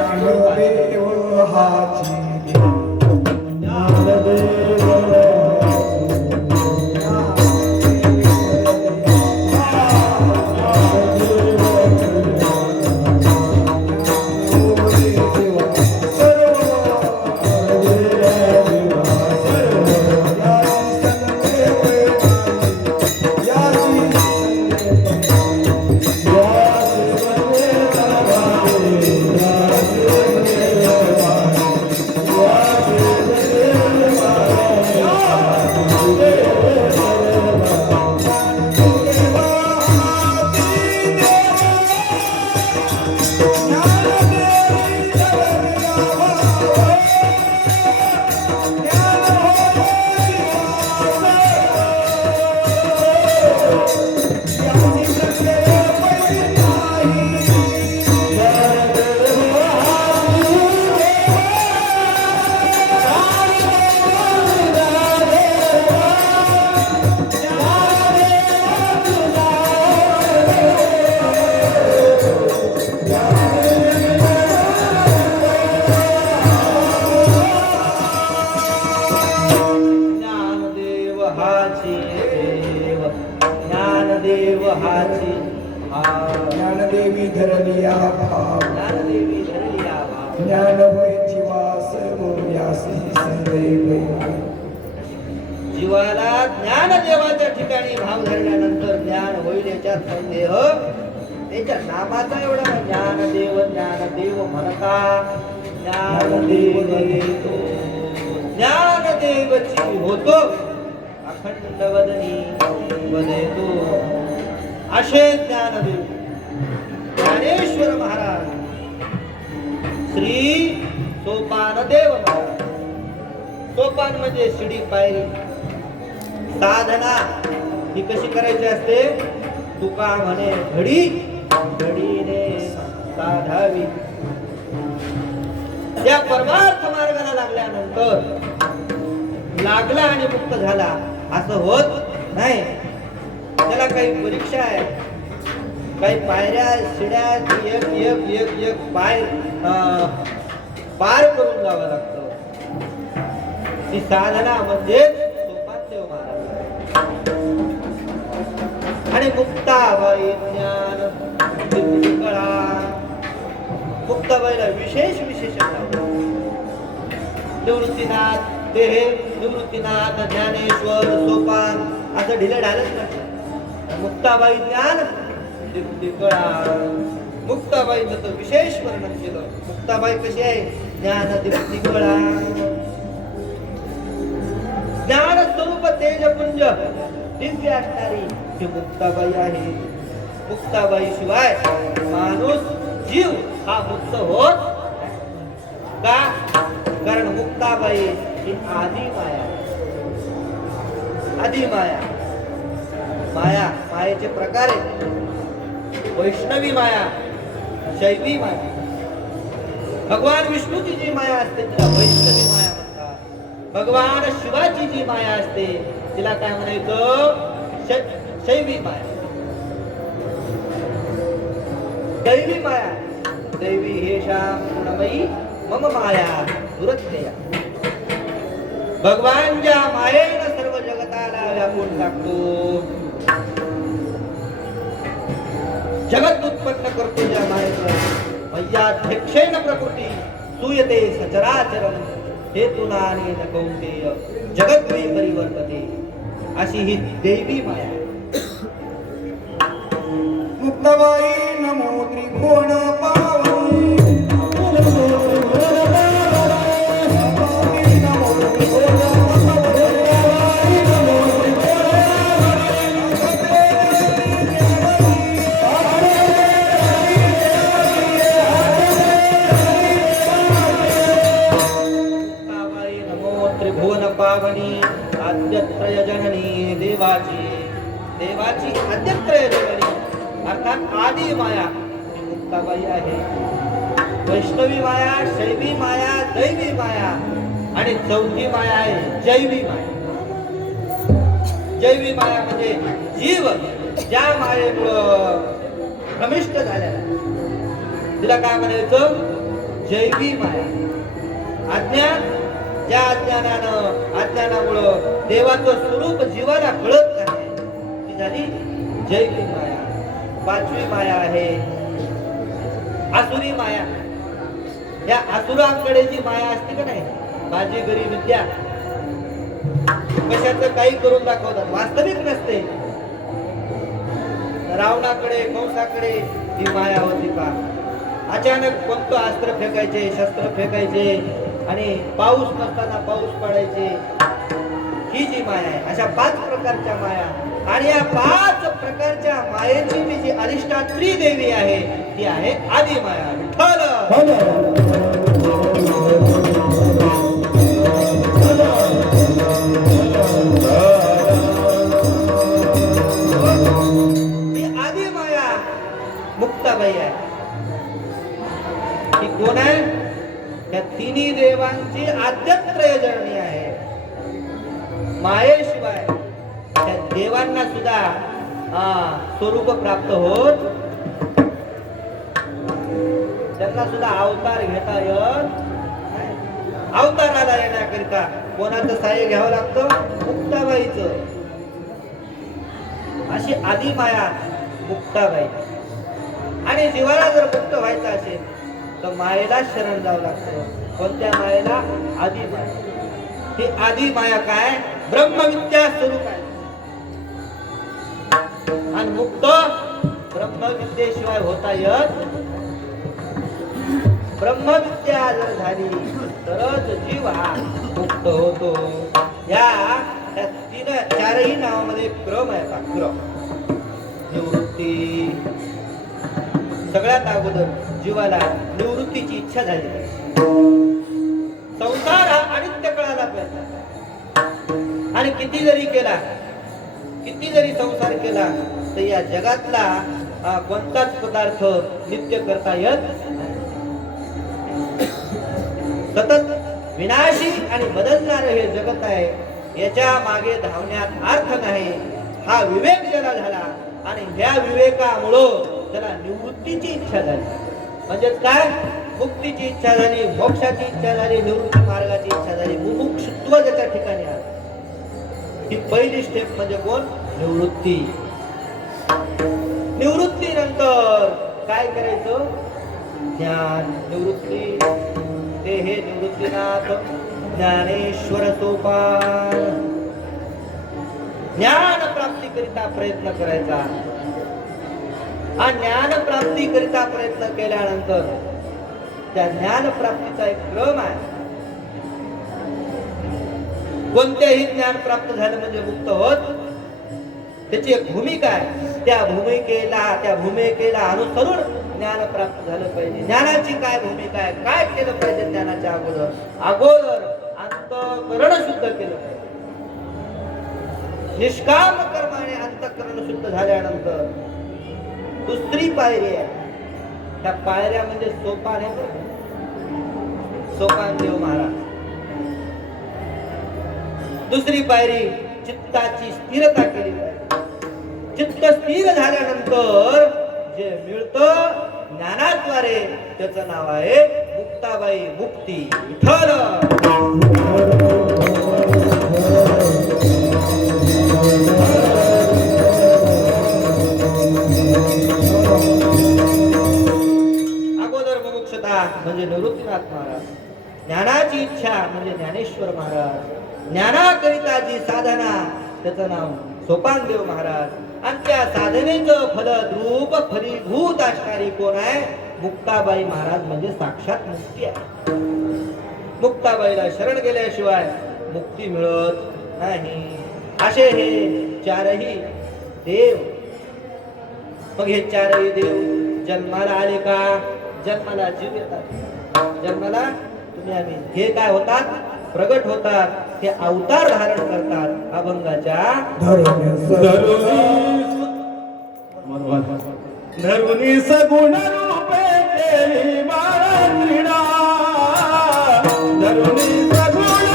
ज्ञानदेव हाची ज्ञानदेव हाची ज्ञानदेवी धरलिया भाव ज्ञानदेवी धरलिया भाव ज्ञान होय जीवा सर्व व्यासी संदेव जीवाला ज्ञानदेवाच्या ठिकाणी भाव धरल्यानंतर ज्ञान होईल याच्यात संदेह त्याच्या नामाचा एवढा ज्ञानदेव ज्ञानदेव म्हणता ज्ञानदेव देतो ज्ञानदेवची होतो अखंड वदनी वदेतो असे ज्ञानदेव ज्ञानेश्वर महाराज श्री सोपानदेव महाराज सोपान म्हणजे शिडी पायरी साधना ही कशी करायची असते तुका म्हणे घडी घडीने साधावी त्या परमार्थ मार्गाला लागल्यानंतर लागला आणि मुक्त झाला असं होत नाही त्याला काही परीक्षा आहे काही पायऱ्या शिड्या एक एक एक एक पाय पार करून जावं लागतं ती साधना म्हणजे सोपानदेव महाराज आणि मुक्ताबाई ज्ञान कळा मुक्ताबाईला विशेष विशेषण निवृत्तीनाथ ते निवृत्तीनाथ ज्ञानेश्वर सोपान असं ढिलं ढालच नाही मुक्ताबाई ज्ञान कळा मुक्ताबाईचं तर विशेष वर्णन केलं मुक्ताबाई कशी आहे ज्ञान दीप्ती कळा ज्ञान स्वरूप तेजपुंज दिव्य असणारी ही मुक्ताबाई आहे मुक्ताबाई शिवाय माणूस जीव हा मुक्त होत का कारण मुक्ताबाई ही आदी माया आदी माया माया मायेचे प्रकार आहेत वैष्णवी माया शैवी माया भगवान विष्णूची जी माया असते तिला वैष्णवी माया म्हणतात भगवान शिवाची जी माया असते तिला काय म्हणायचं शैवी माया दैवी माया दैवी हेषा गुणमयी मम माया दुरत्यया भगवान ज्या मायेनं सर्व जगताला व्यापून टाकतो जगत उत्पन्न करतो ज्या मायेनं मय्याध्यक्षेन प्रकृती सूयते सचराचरम हेतुनानेन कौंतेय जगद्वे परिवर्तते अशी ही देवी माया मुक्ताबाई नमो त्रिभुवन पावनी पावनी आद्यत्रय जननी देवाची देवाची आद्यत्रय जननी अर्थात आदी माया ही मुक्ताबाई आहे वैष्णवी माया शैवी माया दैवी माया आणि चौथी माया आहे जैवी माया. जैवी माया म्हणजे जीव ज्या मायेमुळं प्रमिष्ट झालेला तिला काय म्हणायचं? जैवी माया. अज्ञान ज्या अज्ञानामुळं देवाचं स्वरूप जीवाला कळत नाही ती झाली जैवी माया. पाचवी माया आहे आसुरी माया. या आसुराकडे जी माया असते का नाही, बाजीगरी विद्या, कशाचं काही करून दाखवतात, वास्तविक नसते. रावणाकडे कंसाकडे ही माया होती का? अचानक कोणतं अस्त्र फेकायचे, शस्त्र फेकायचे आणि पाऊस नसताना पाऊस पडायचे. ही जी माया आहे, अशा 5 प्रकारच्या माया. आणि या 5 प्रकारच्या मायेची मी जी अधिष्ठात्री देवी आहे ती आहे आदी माया. विठ्ठल आदी माया मुक्ताबाई आहे. ही कोण आहे? त्या तिन्ही देवांची आद्यत्रय जननी आहे. मायेशिवाय त्या देवांना सुद्धा स्वरूप प्राप्त होत, त्यांना सुद्धा अवतार घेता येत. अवताराला येण्याकरिता कोणाचं सहाय्य घ्यावं लागतं? मुक्ताबाईचं. अशी आदी माया मुक्ताबाई. आणि जीवाला जर मुक्त व्हायचं असेल तर मायेला शरण जावं लागतं. कोणत्या मायेला? आदी माया. ही आदी माया काय? ब्रह्मविद्या स्वरूप आहे. आणि मुक्त ब्रह्मविद्येशिवाय होता येत. ब्रह्मविद्या जर झाली तरच जीव हा मुक्त होतो. या 4ही नावामध्ये क्रम आहे का? क्रम. निवृत्ती. सगळ्यात अगोदर जीवाला निवृत्तीची इच्छा झाली. संसार हा अनित्य कळाला पाहिजे. आणि किती जरी संसार केला तर या जगातला कोणताच पदार्थ नित्य करता येत नाही. सतत विनाशी आणि बदलणार हे जगत आहे. याच्या मागे धावण्यात अर्थ नाही. हा विवेक ज्याला झाला आणि ह्या विवेकामुळं त्याला निवृत्तीची इच्छा झाली. म्हणजेच काय? मुक्तीची इच्छा झाली, मोक्षाची इच्छा झाली, निवृत्ती मार्गाची इच्छा झाली. मुमुक्षुत्व ज्याच्या ठिकाणी आहे ही पहिली स्टेप म्हणजे कोण? निवृत्ती. निवृत्तीनंतर काय करायचं? ज्ञान. निवृत्ती ते हे निवृत्तीनाथ ज्ञानेश्वर सोपान. ज्ञान प्राप्तीकरिता प्रयत्न करायचा. हा ज्ञान प्राप्तीकरिता प्रयत्न केल्यानंतर त्या ज्ञान प्राप्तीचा एक क्रम आहे. कोणत्याही ज्ञान प्राप्त झालं म्हणजे मुक्त होत, त्याची एक भूमिका आहे. त्या भूमिकेला अनुसरून ज्ञान प्राप्त झालं पाहिजे. ज्ञानाची काय भूमिका आहे? काय केलं पाहिजे ज्ञानाच्या अगोदर? अंतःकरण शुद्ध केलं पाहिजे. निष्काम कर्माने अंतःकरण शुद्ध झाल्यानंतर दुसरी पायरी आहे. त्या पायऱ्या म्हणजे सोपान आहे. सोपान देव महाराज. दुसरी पायरी चित्ताची स्थिरता केली पाहिजे. चित्त स्थिर झाल्यानंतर जे मिळतं ज्ञानाद्वारे त्याचं नाव आहे मुक्ताबाई. मुक्ती. विठ्ठल अगोदर मुमुक्षता म्हणजे निवृत्तीनाथ महाराज. ज्ञानाची इच्छा म्हणजे ज्ञानेश्वर महाराज. ज्ञानाकरिता जी साधना त्याचं नाव सोपानदेव महाराज. आणि त्या साधनेचं फलद्रूप फलीभूत असणारी कोण आहे? मुक्ताबाई महाराज. म्हणजे साक्षात मुक्ती आहे. मुक्ताबाईला शरण गेल्याशिवाय मुक्ती मिळत नाही. असे हे 4ही देव. मग हे 4ही देव जन्माला आले का? जन्माला जीव येतात. जन्माला तुम्ही आम्ही हे काय होतात? प्रगट होतात. हे अवतार धारण करतात अभंगाच्या धरुनी सगुण रूपे केली बाळा क्रीडा. धरुनी सगुण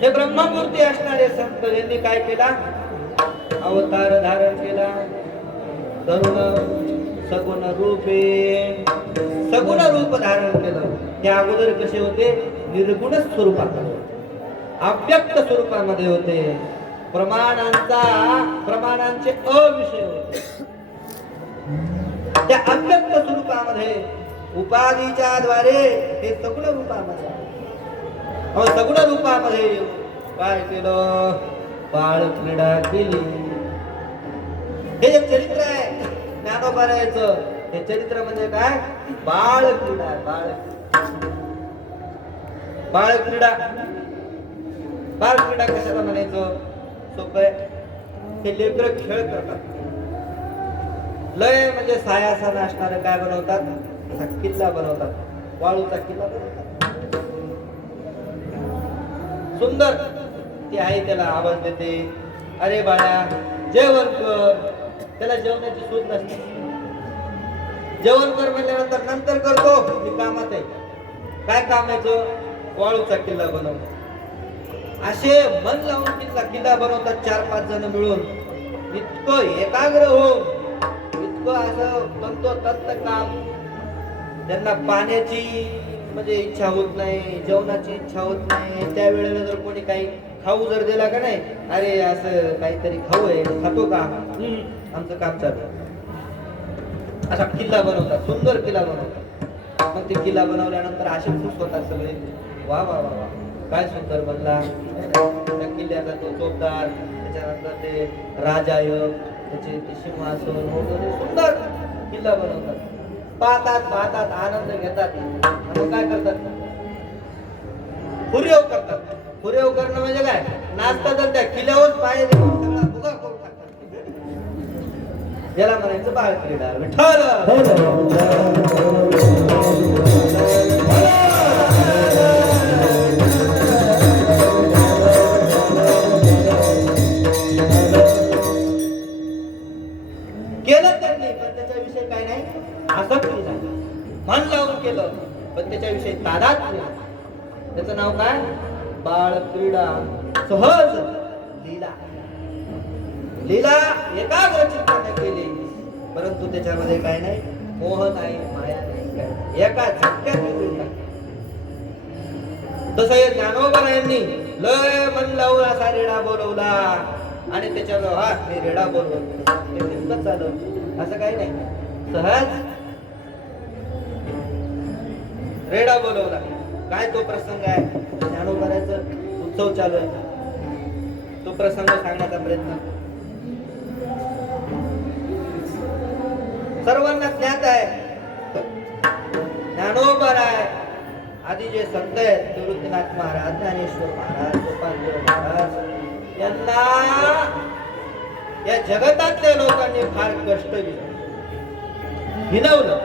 हे ब्रह्ममूर्ती असणारे संत यांनी काय केला? अवतार धारण केला. तरुण सगुण रूपे सगुण रूप धारण केलं. त्या अगोदर कसे होते? निर्गुण स्वरूपात, अव्यक्त स्वरूपामध्ये होते. प्रमाणांचे अविषय होते. त्या अव्यक्त स्वरूपामध्ये उपाधीच्या द्वारे हे सगुण रूपामध्ये सगुण रूपामध्ये काय केलं? बाळ क्रीडा केली. हे जे चरित्र आहे ज्ञानोबारायचं, हे चरित्र म्हणजे काय? बाळ क्रीडा. बाळ क्रीडा कशाला म्हणायचं? सोपं आहे. हे लेकर खेळ करतात. लय म्हणजे सायासानं असणारं काय बनवतात? किल्ला बनवतात. वाळूचा किल्ला बनवतात. सुंदर ती आई त्याला आवाज देते, अरे बाळा जेवण कर. त्याला जेवणाची सूट नसते. जेवण कर म्हणल्यानंतर नंतर करतो, मी कामात आहे. काय काम आहे? वाळूचा किल्ला बनवतो. असे मन लावून किल्ला बनवतात 4-5 जण मिळून. इतकं एकाग्र हो, इतकं असं तंतोतंत काम. त्यांना पाण्याची म्हणजे इच्छा होत नाही, जेवणाची इच्छा होत नाही. त्यावेळेला जर कोणी काही खाऊ जर दिला का नाही, अरे असं काहीतरी खाऊ आहे, खातो का? आमचं काम चालू. असा किल्ला बनवतात, सुंदर किल्ला बनवतात. मग ते किल्ला बनवल्यानंतर असे खुश होतात सगळे. वा वा वा वा, काय सुंदर बनला. त्या किल्ल्याचा तो चौकदार, त्याच्यानंतर ते राजायक, त्याचे ते सिंहासन वगैरे सुंदर किल्ला बनवतात. पाहतात आनंद घेतात. मग काय करतात? हुर्रेव करतात. हुर्रेव करणं म्हणजे काय? नाचतात त्या किल्ल्यावर पाय देऊन सगळा भुगा करून टाकतात. याला म्हणायचं बाळ क्रीडा. विठ्ठल केलं त्यांनी, पण त्याच्याविषयी काय नाही, आसक्ती नाही. मन लावून केलं, पण त्याच्याविषयी तादात्म्य. त्याचं नाव काय? बाळ क्रीडा. सहज लीला. लीला एकाग्र चित्ताने केली, परंतु त्याच्यामध्ये काय नाही, मोह नाही, माया नाही, काय नाही. एका झटक्यात निघून टाकली. तसं हे ज्ञानोबारायांनी लय मन लावून असा रेडा बोलवला आणि त्याच्यावर हा मी रेडा बोलवतो, हे तितकंच झालं. असं काही नाही, सहज रेडा बोलवला. काय तो प्रसंग आहे? ज्ञानोबारायचं उत्सव चालू आहे, तो प्रसंग सांगण्याचा प्रयत्न. सर्वांना ज्ञात आहे ज्ञानोबाराय आधी जे संत आहेत, निवृत्तीनाथ महाराज, ज्ञानेश्वर महाराज, गोपालदेव महाराज, यांना या जगतातल्या लोकांनी फार कष्ट दिलं, हिणवलं.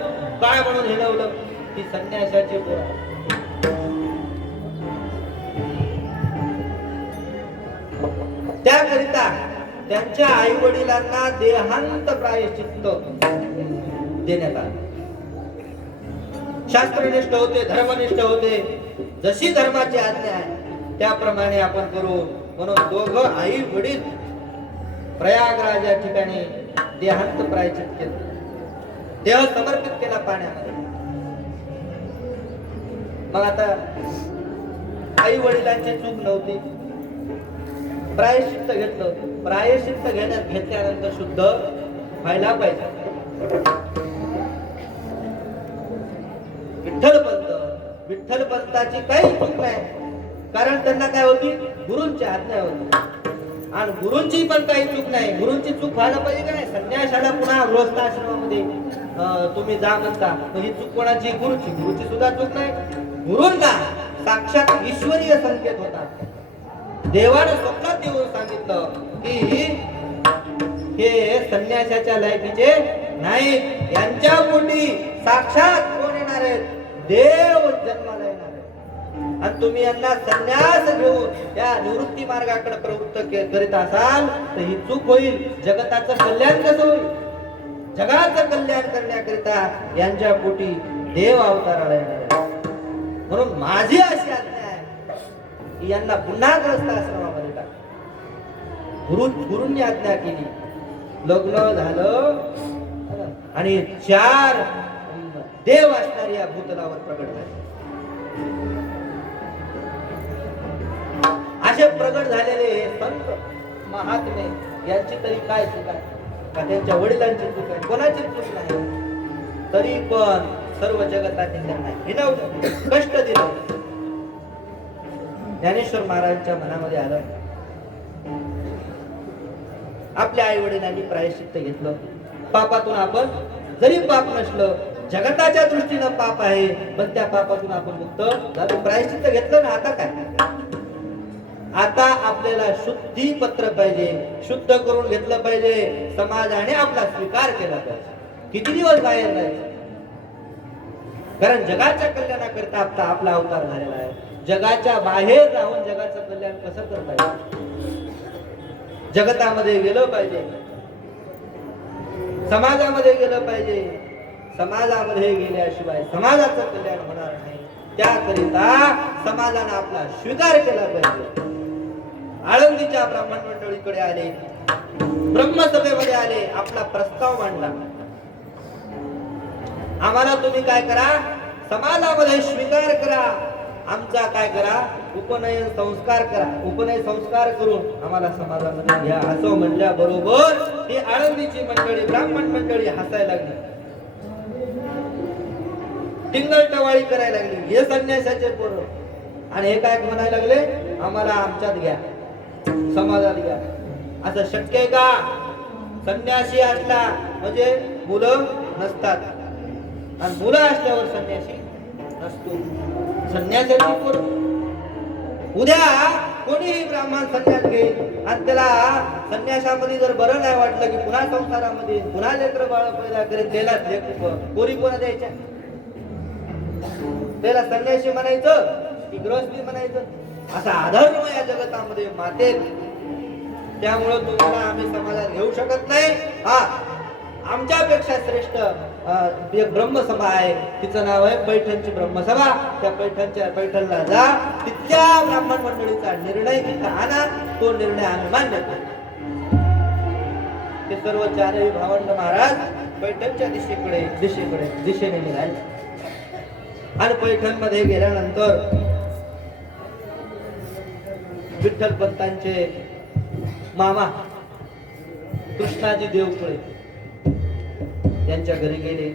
काय म्हणून हिणवलं? ती संन्यासाची पोरं. त्याकरिता त्यांच्या आई वडिलांना देहांत प्रायश्चित्त देण्यात आलं. शास्त्रनिष्ठ होते, धर्मनिष्ठ होते. जशी धर्माची आज्ञा आहे त्याप्रमाणे आपण करू म्हणून दोघं आई वडील प्रयागराज या ठिकाणी देहांत प्रायश्चित्त केलं. देह समर्पित केला पाण्यामध्ये. मग आता आई वडिलांची चूक नव्हती, प्रायश्चित्त घेतलं. प्रायश्चित्त घेतल्यानंतर शुद्ध व्हायला पाहिजे. विठ्ठल पंताची काही चूक नाही, कारण त्यांना काय होती, गुरूंची आज्ञा होती. आणि गुरूंची पण काही चूक नाही. गुरूंची चूक व्हायला पाहिजे का नाही. संन्यासाला पुन्हा गृहस्थाश्रमामध्ये तुम्ही जा म्हणता, ही चूक कोणाची, गुरुची. गुरुची सुद्धा चूक नाही. गुरूंना साक्षात ईश्वरीय संकेत होता. देवाने स्वप्नात येऊन सांगितलं की हे संन्यासाच्या लायकीचे नाहीत, यांच्या पोटी साक्षात कोण येणार आहेत, देव जन्माला येणार आहे. आणि तुम्ही यांना संन्यास घेऊन या निवृत्ती मार्गाकडे प्रवृत्त करीत असाल तर ही चूक होईल. जगताचं कल्याण कसं होईल. जगाचं कल्याण करण्याकरिता यांच्या पोटी देव अवताराला येणार आहे. म्हणून माझी अशी आज्ञा आहे की यांना पुन्हा ग्रस्त आश्रमामध्ये टाका. गुरूंनी आज्ञा केली. लग्न झालं आणि 4 देव असणारी या भूतलावर प्रगट झाले. असे प्रगट झालेले संत महात्मे यांची तरी काय चूक आहे का, त्यांच्या वडिलांची चूक आहे, कोणाची चूक नाही. तरी पण सर्व जगताने त्यांना हिणवलं, कष्ट दिलं. ज्ञानेश्वर महाराजांच्या मनामध्ये आलं, आपल्या आई वडिलांनी प्रायश्चित्त घेतलं. पापातून आपण, जरी पाप नसलं, जगताच्या दृष्टीनं पाप आहे, पण त्या पापातून आपण मुक्त झालो. प्रायश्चित्त घेतलं ना, आता काय, आता आपल्याला शुद्धी पत्र पाहिजे, शुद्ध करून घेतलं पाहिजे. समाजाने आपला स्वीकार केला पाहिजे. किती दिवस बाहेर जायचं, कारण जगाच्या कल्याणाकरता आपला अवतार झालेला आहे. जगाच्या बाहेर जाऊन जगाचं कल्याण कसं करता येईल. जगतामध्ये गेलं पाहिजे, समाजामध्ये गेलं पाहिजे. समाजामध्ये गेल्याशिवाय समाजाचं कल्याण होणार नाही. त्याकरिता समाजाने आपला स्वीकार केला पाहिजे. आळंदीच्या ब्राह्मण मंडळीकडे आले, ब्रह्मसभेमध्ये आले, आपला प्रस्ताव मांडला. आम्हाला तुम्ही काय करा, समाजामध्ये स्वीकार करा, आमचा काय करा, उपनयन संस्कार करा. उपनयन संस्कार करून आम्हाला समाजामध्ये घ्या. असं म्हणल्या बरोबर ही आळंदीची मंडळी, ब्राह्मण मंडळी हसायला लागली, टिंगल टवाळी करायला लागली. हे संन्यासाचे पोरं. आणि हे काय म्हणायला लागले, आम्हाला आमच्यात घ्या, समाजात घ्या. असं शक्य आहे का. संन्यासी असला म्हणजे मुलं नसतात, आणि मुलं असल्यावर संन्यासी नसतो. संन्यासाची पोरं. उद्या कोणीही ब्राह्मण संन्यास घेईल आणि त्याला संन्यासामध्ये जर बरं नाही वाटलं की पुन्हा संसारामध्ये पुन्हा लेकर बाळ पैदा करेल, त्याला पोरी कोणा द्यायच्या, त्याला संन्यासी म्हणायचं की गृहस्थी म्हणायचं. असा अधर्म या जगतामध्ये मातेल. त्यामुळं तुम्हाला आम्ही समाजात घेऊ शकत नाही. हा, आमच्यापेक्षा श्रेष्ठ एक ब्रह्मसभा आहे, तिचं नाव आहे पैठणची ब्रह्मसभा. त्या पैठणला जा, तिथल्या ब्राह्मण मंडळीचा निर्णय तिथं आणा, तो निर्णय आम्ही मान्य करतो. ते सर्व 4ही भावंड महाराज पैठणच्या दिशेने निघाले. आणि पैठण मध्ये गेल्यानंतर विठ्ठल पंतांचे मामा कृष्णाजी देवकुळे त्यांच्या घरी गेले.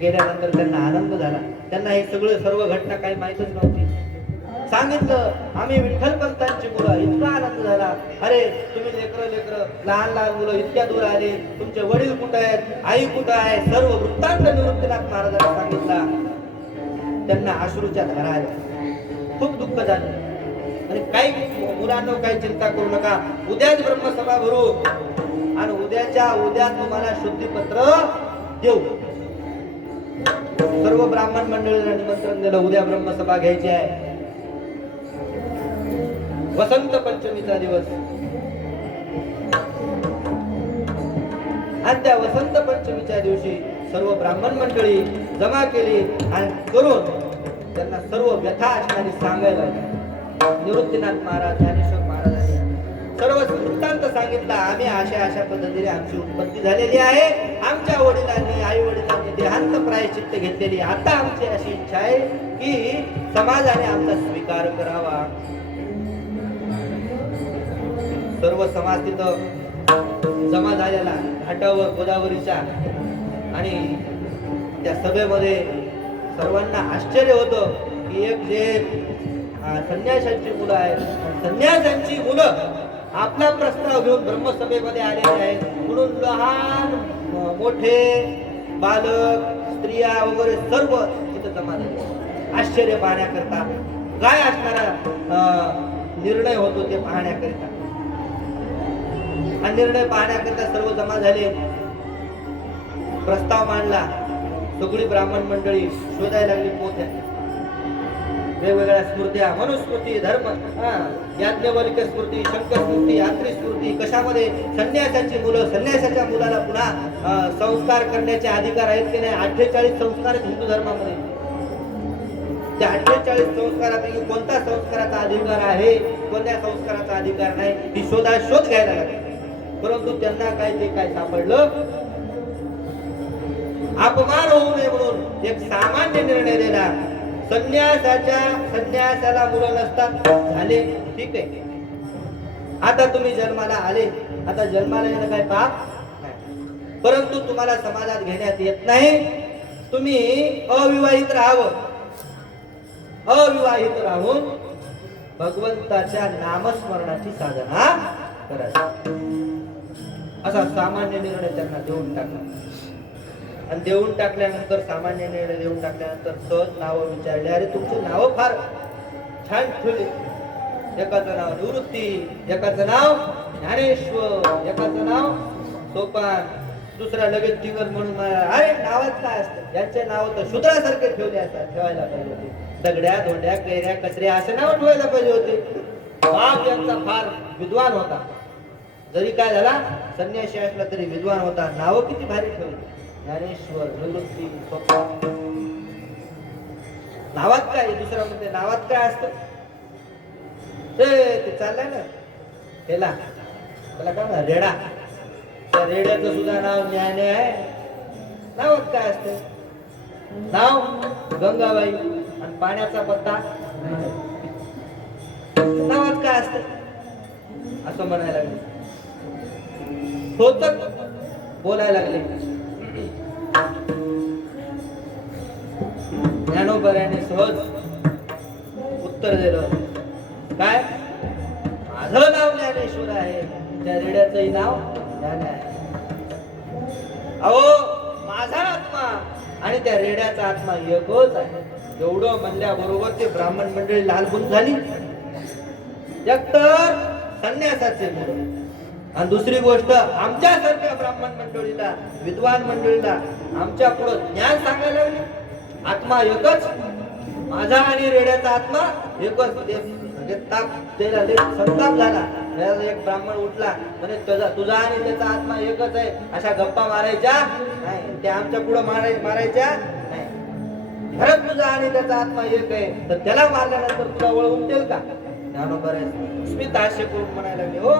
गेल्यानंतर त्यांना आनंद झाला. त्यांना हे सर्व घटना काही माहितच नव्हती. सांगितलं आम्ही विठ्ठल पंतांची मुलं. इतका आनंद झाला. अरे तुम्ही लेकर लहान मुलं इतक्या दूर आले, तुमचे वडील कुठं आहेत, आई कुठं आहे, सर्व वृत्तांत निवृत्तीनाथ महाराजांना सांगितला. त्यांना अश्रूच्या धारा आल्या, खूप दुःख झालं. आणि काही मुलांना काही चिंता करू नका, उद्याच ब्रह्मसभा भरू आणि उद्या तुम्हाला शुद्धीपत्र देऊ. सर्व ब्राह्मण मंडळीला निमंत्रण दिलं. उद्या ब्रह्मसभा घ्यायची आहे. वसंत पंचमीचा दिवस. आणि त्या वसंत पंचमीच्या दिवशी सर्व ब्राह्मण मंडळी जमा केली आणि करून त्यांना सर्व व्यथा असणारी सांगायला निवृत्तीनाथ महाराज, ज्ञानेश्वर महाराजांनी सर्व वृत्तांत सांगितला. आम्ही अशा पद्धतीने आमची उत्पत्ती झालेली आहे. आमच्या वडिलांनी आई वडिलांनी देहांत प्रायश्चित्त घेतलेली. आता आमची अशी इच्छा आहे की समाजाने आमचा स्वीकार करावा. सर्व समाज तिथं जमा झालेला घाटावर गोदावरीच्या. आणि त्या सभेमध्ये सर्वांना आश्चर्य होतं की एक जे संन्याशांची मुलं आहेत, संन्याशांची मुलं आपला प्रस्ताव घेऊन ब्रह्मसभेमध्ये आलेले आहेत. म्हणून लहान मोठे बालक स्त्रिया वगैरे सर्व तिथं जमा झाले आश्चर्य पाहण्याकरता. काय असणारा निर्णय होतो ते पाहण्याकरिता. हा निर्णय पाहण्याकरिता सर्व जमा झाले. प्रस्ताव मांडला. सगळी ब्राह्मण मंडळी शोधायला लागली पोथ्या, वेगवेगळ्या स्मृत्या, मनुस्मृती, धर्म, याज्ञवल्क्य स्मृती, शंकर स्मृती, यात्री स्मृती. कशामध्ये संन्यासाची मुलं, संन्यासाच्या मुलाला पुन्हा संस्कार करण्याचे अधिकार आहेत की नाही. 48 संस्कार आहेत हिंदू धर्मामध्ये. त्या 48 संस्कारापैकी कोणत्या संस्काराचा अधिकार आहे, कोणत्या संस्काराचा अधिकार नाही, ही शोध घ्यायला लागली. परंतु त्यांना काय सापडलं. अपमान होऊ नये म्हणून एक सामान्य निर्णय दिला. संन्यासाला मुलं नसतात, झाले, ठीक आहे. आता तुम्ही जन्माला आले. आता जन्माला येणं काय पाप नाही, परंतु तुम्हाला समाजात घेण्यात येत नाही. तुम्ही अविवाहित राहावं. अविवाहित राहून भगवंताच्या नामस्मरणाची साधना करायची. असा सामान्य निर्णय त्यांना देऊन टाकला. आणि देऊन टाकल्यानंतर सामान्य निर्णय देऊन टाकल्यानंतर सहज नावं विचारले. अरे तुमचे नाव फार छान ठेवले. एकाचं नाव निवृत्ती, एकाचं नाव ज्ञानेश्वर, एकाचं नाव सोपान, दुसरा लगेच तिगर म्हणून. अरे नावात काय असतं. यांचे नाव तर शूद्रासारखे ठेवले असतात, ठेवायला पाहिजे होते. दगड्या धोंड्या कैऱ्या कचऱ्या असे नाव ठेवायला पाहिजे होते. बाप यांचा फार विद्वान होता. जरी काय झाला संन्यासी असला तरी विद्वान होता. नाव किती भारी ठेवली. ज्ञानेश्वर, निवृत्ती, सोपान. नावात काय, दुसरा म्हणजे नावात काय असतं. ते चाललंय ना त्याला काय म्हणा, रेडा. त्या रेड्याचं सुद्धा नाव ज्ञाने आहे. नावात काय असतं. नाव गंगाबाई आणि पाण्याचा पत्ता नावात काय असतं असं म्हणायला लागले. होतक बोलायला लागले. ज्ञानोबराने सहज उत्तर दिलं. काय, माझं नाव ज्ञानेश्वर आहे, त्या रेड्याचंही नाव ज्ञान आहे. अहो माझा आत्मा आणि त्या रेड्याचा आत्मा एकच आहे. एवढं म्हणल्याबरोबर ते ब्राह्मण मंडळी लालबुंद झाली. एक तर संन्यासाचे मुलं आणि दुसरी गोष्ट आमच्यासारख्या ब्राह्मण मंडळीला, विद्वान मंडळीला आमच्या पुढं ज्ञान सांगायला लागले. आत्मा एकच, माझा आणि रेड्याचा आत्मा एकच. संताप झाला. एक ब्राह्मण उठला म्हणजे तुझा आणि त्याचा आत्मा एकच आहे अशा गप्पा मारायच्या नाही. त्या आमच्या पुढं मारायच्या नाही. खरंच तुझा आणि त्याचा आत्मा एक आहे तर त्याला मारल्यानंतर तुला वळवून देईल का. ज्ञानोबा स्मित हास्य करून म्हणायला लागले, हो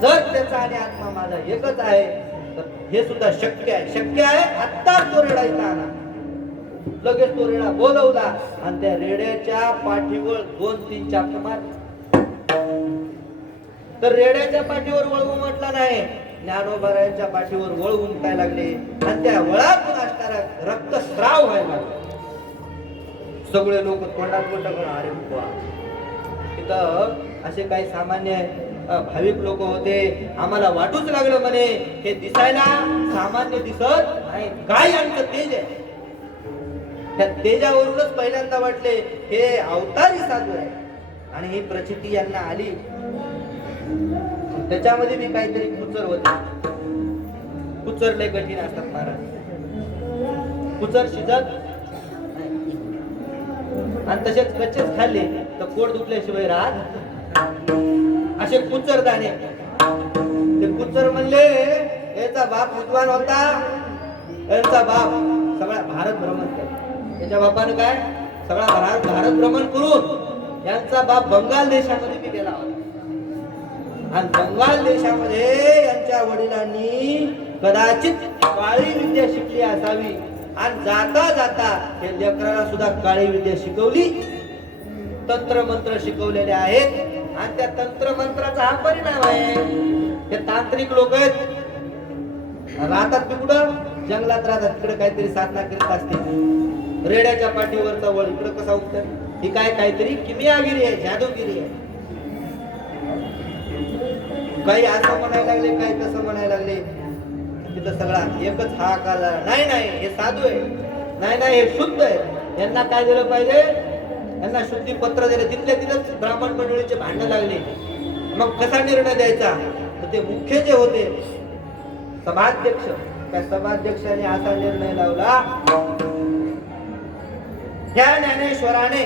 जर त्याचा आणि आत्मा माझा एकच आहे तर हे सुद्धा शक्य आहे. शक्य आहे. आत्ता तो रेडा इथं आला. लगेच तो रेडा बोलवला आणि त्या रेड्याच्या पाठीवर 2-3 चापट मार. तर रेड्याच्या पाठीवर वळवू म्हटला नाही, ज्ञानोबारायांच्या पाठीवर वळवून काय लागले आणि त्या वळातून असणारा रक्तस्राव व्हायला लागला. सगळे लोक तोंडात बोट करून अरे बुवा. तिथं असे काही सामान्य भाविक लोक होते. आम्हाला वाटूच लागलं म्हणे हे दिसायला सामान्य दिसत नाही, काय यांचं तेज आहे. त्या तेजावरूनच पहिल्यांदा वाटले हे अवतारी साधू आहे. आणि ही प्रचिती यांना आली. त्याच्यामध्ये मी काहीतरी कुचर होते. कुचर लय कठीण असतात महाराज. कुचर शिजत आणि तसेच कच्चेच खाल्ले तर पोट दुखल्याशिवाय राहत. असे कुचर दाणे. ते कुचर म्हणले याचा बाप विद्वान होता, यांचा बाप सगळा भारत भ्रमण केला. त्याच्या बापाने काय सगळा भारत भ्रमण करून यांचा बाप बंगाल देशामध्ये बी गेला होता. आणि बंगाल देशामध्ये यांच्या वडिलांनी कदाचित काळी विद्या शिकली असावी आणि जाता जाता हे लेकराला सुद्धा काळी विद्या शिकवली, तंत्र मंत्र शिकवलेले आहेत आणि त्या तंत्र मंत्राचा हा परिणाम आहे. हे तांत्रिक लोक आहेत, राहतात ते कुठं? जंगलात राहतात, तिकडे काहीतरी साधना करत असतील. रेड्याच्या पाठीवरचा वळ इकडे कसा उठत? ही काय काहीतरी किमियागिरी आहे, जादूगिरी आहे. काही असं म्हणायला लागले, काही तसं म्हणायला लागले. तिथं सगळा एकच हा झाला. नाही नाही, हे साधू आहे, नाही नाही, हे शुद्ध आहे. यांना काय दिलं पाहिजे? यांना शुद्धी पत्र दिले. तिथल्या तिथंच ब्राह्मण मंडळीचे भांडण लागले. मग कसा निर्णय द्यायचा? तर ते मुख्य जे होते सभाध्यक्ष, त्या सभाध्यक्षाने असा निर्णय लावला, ह्या ज्ञानेश्वराने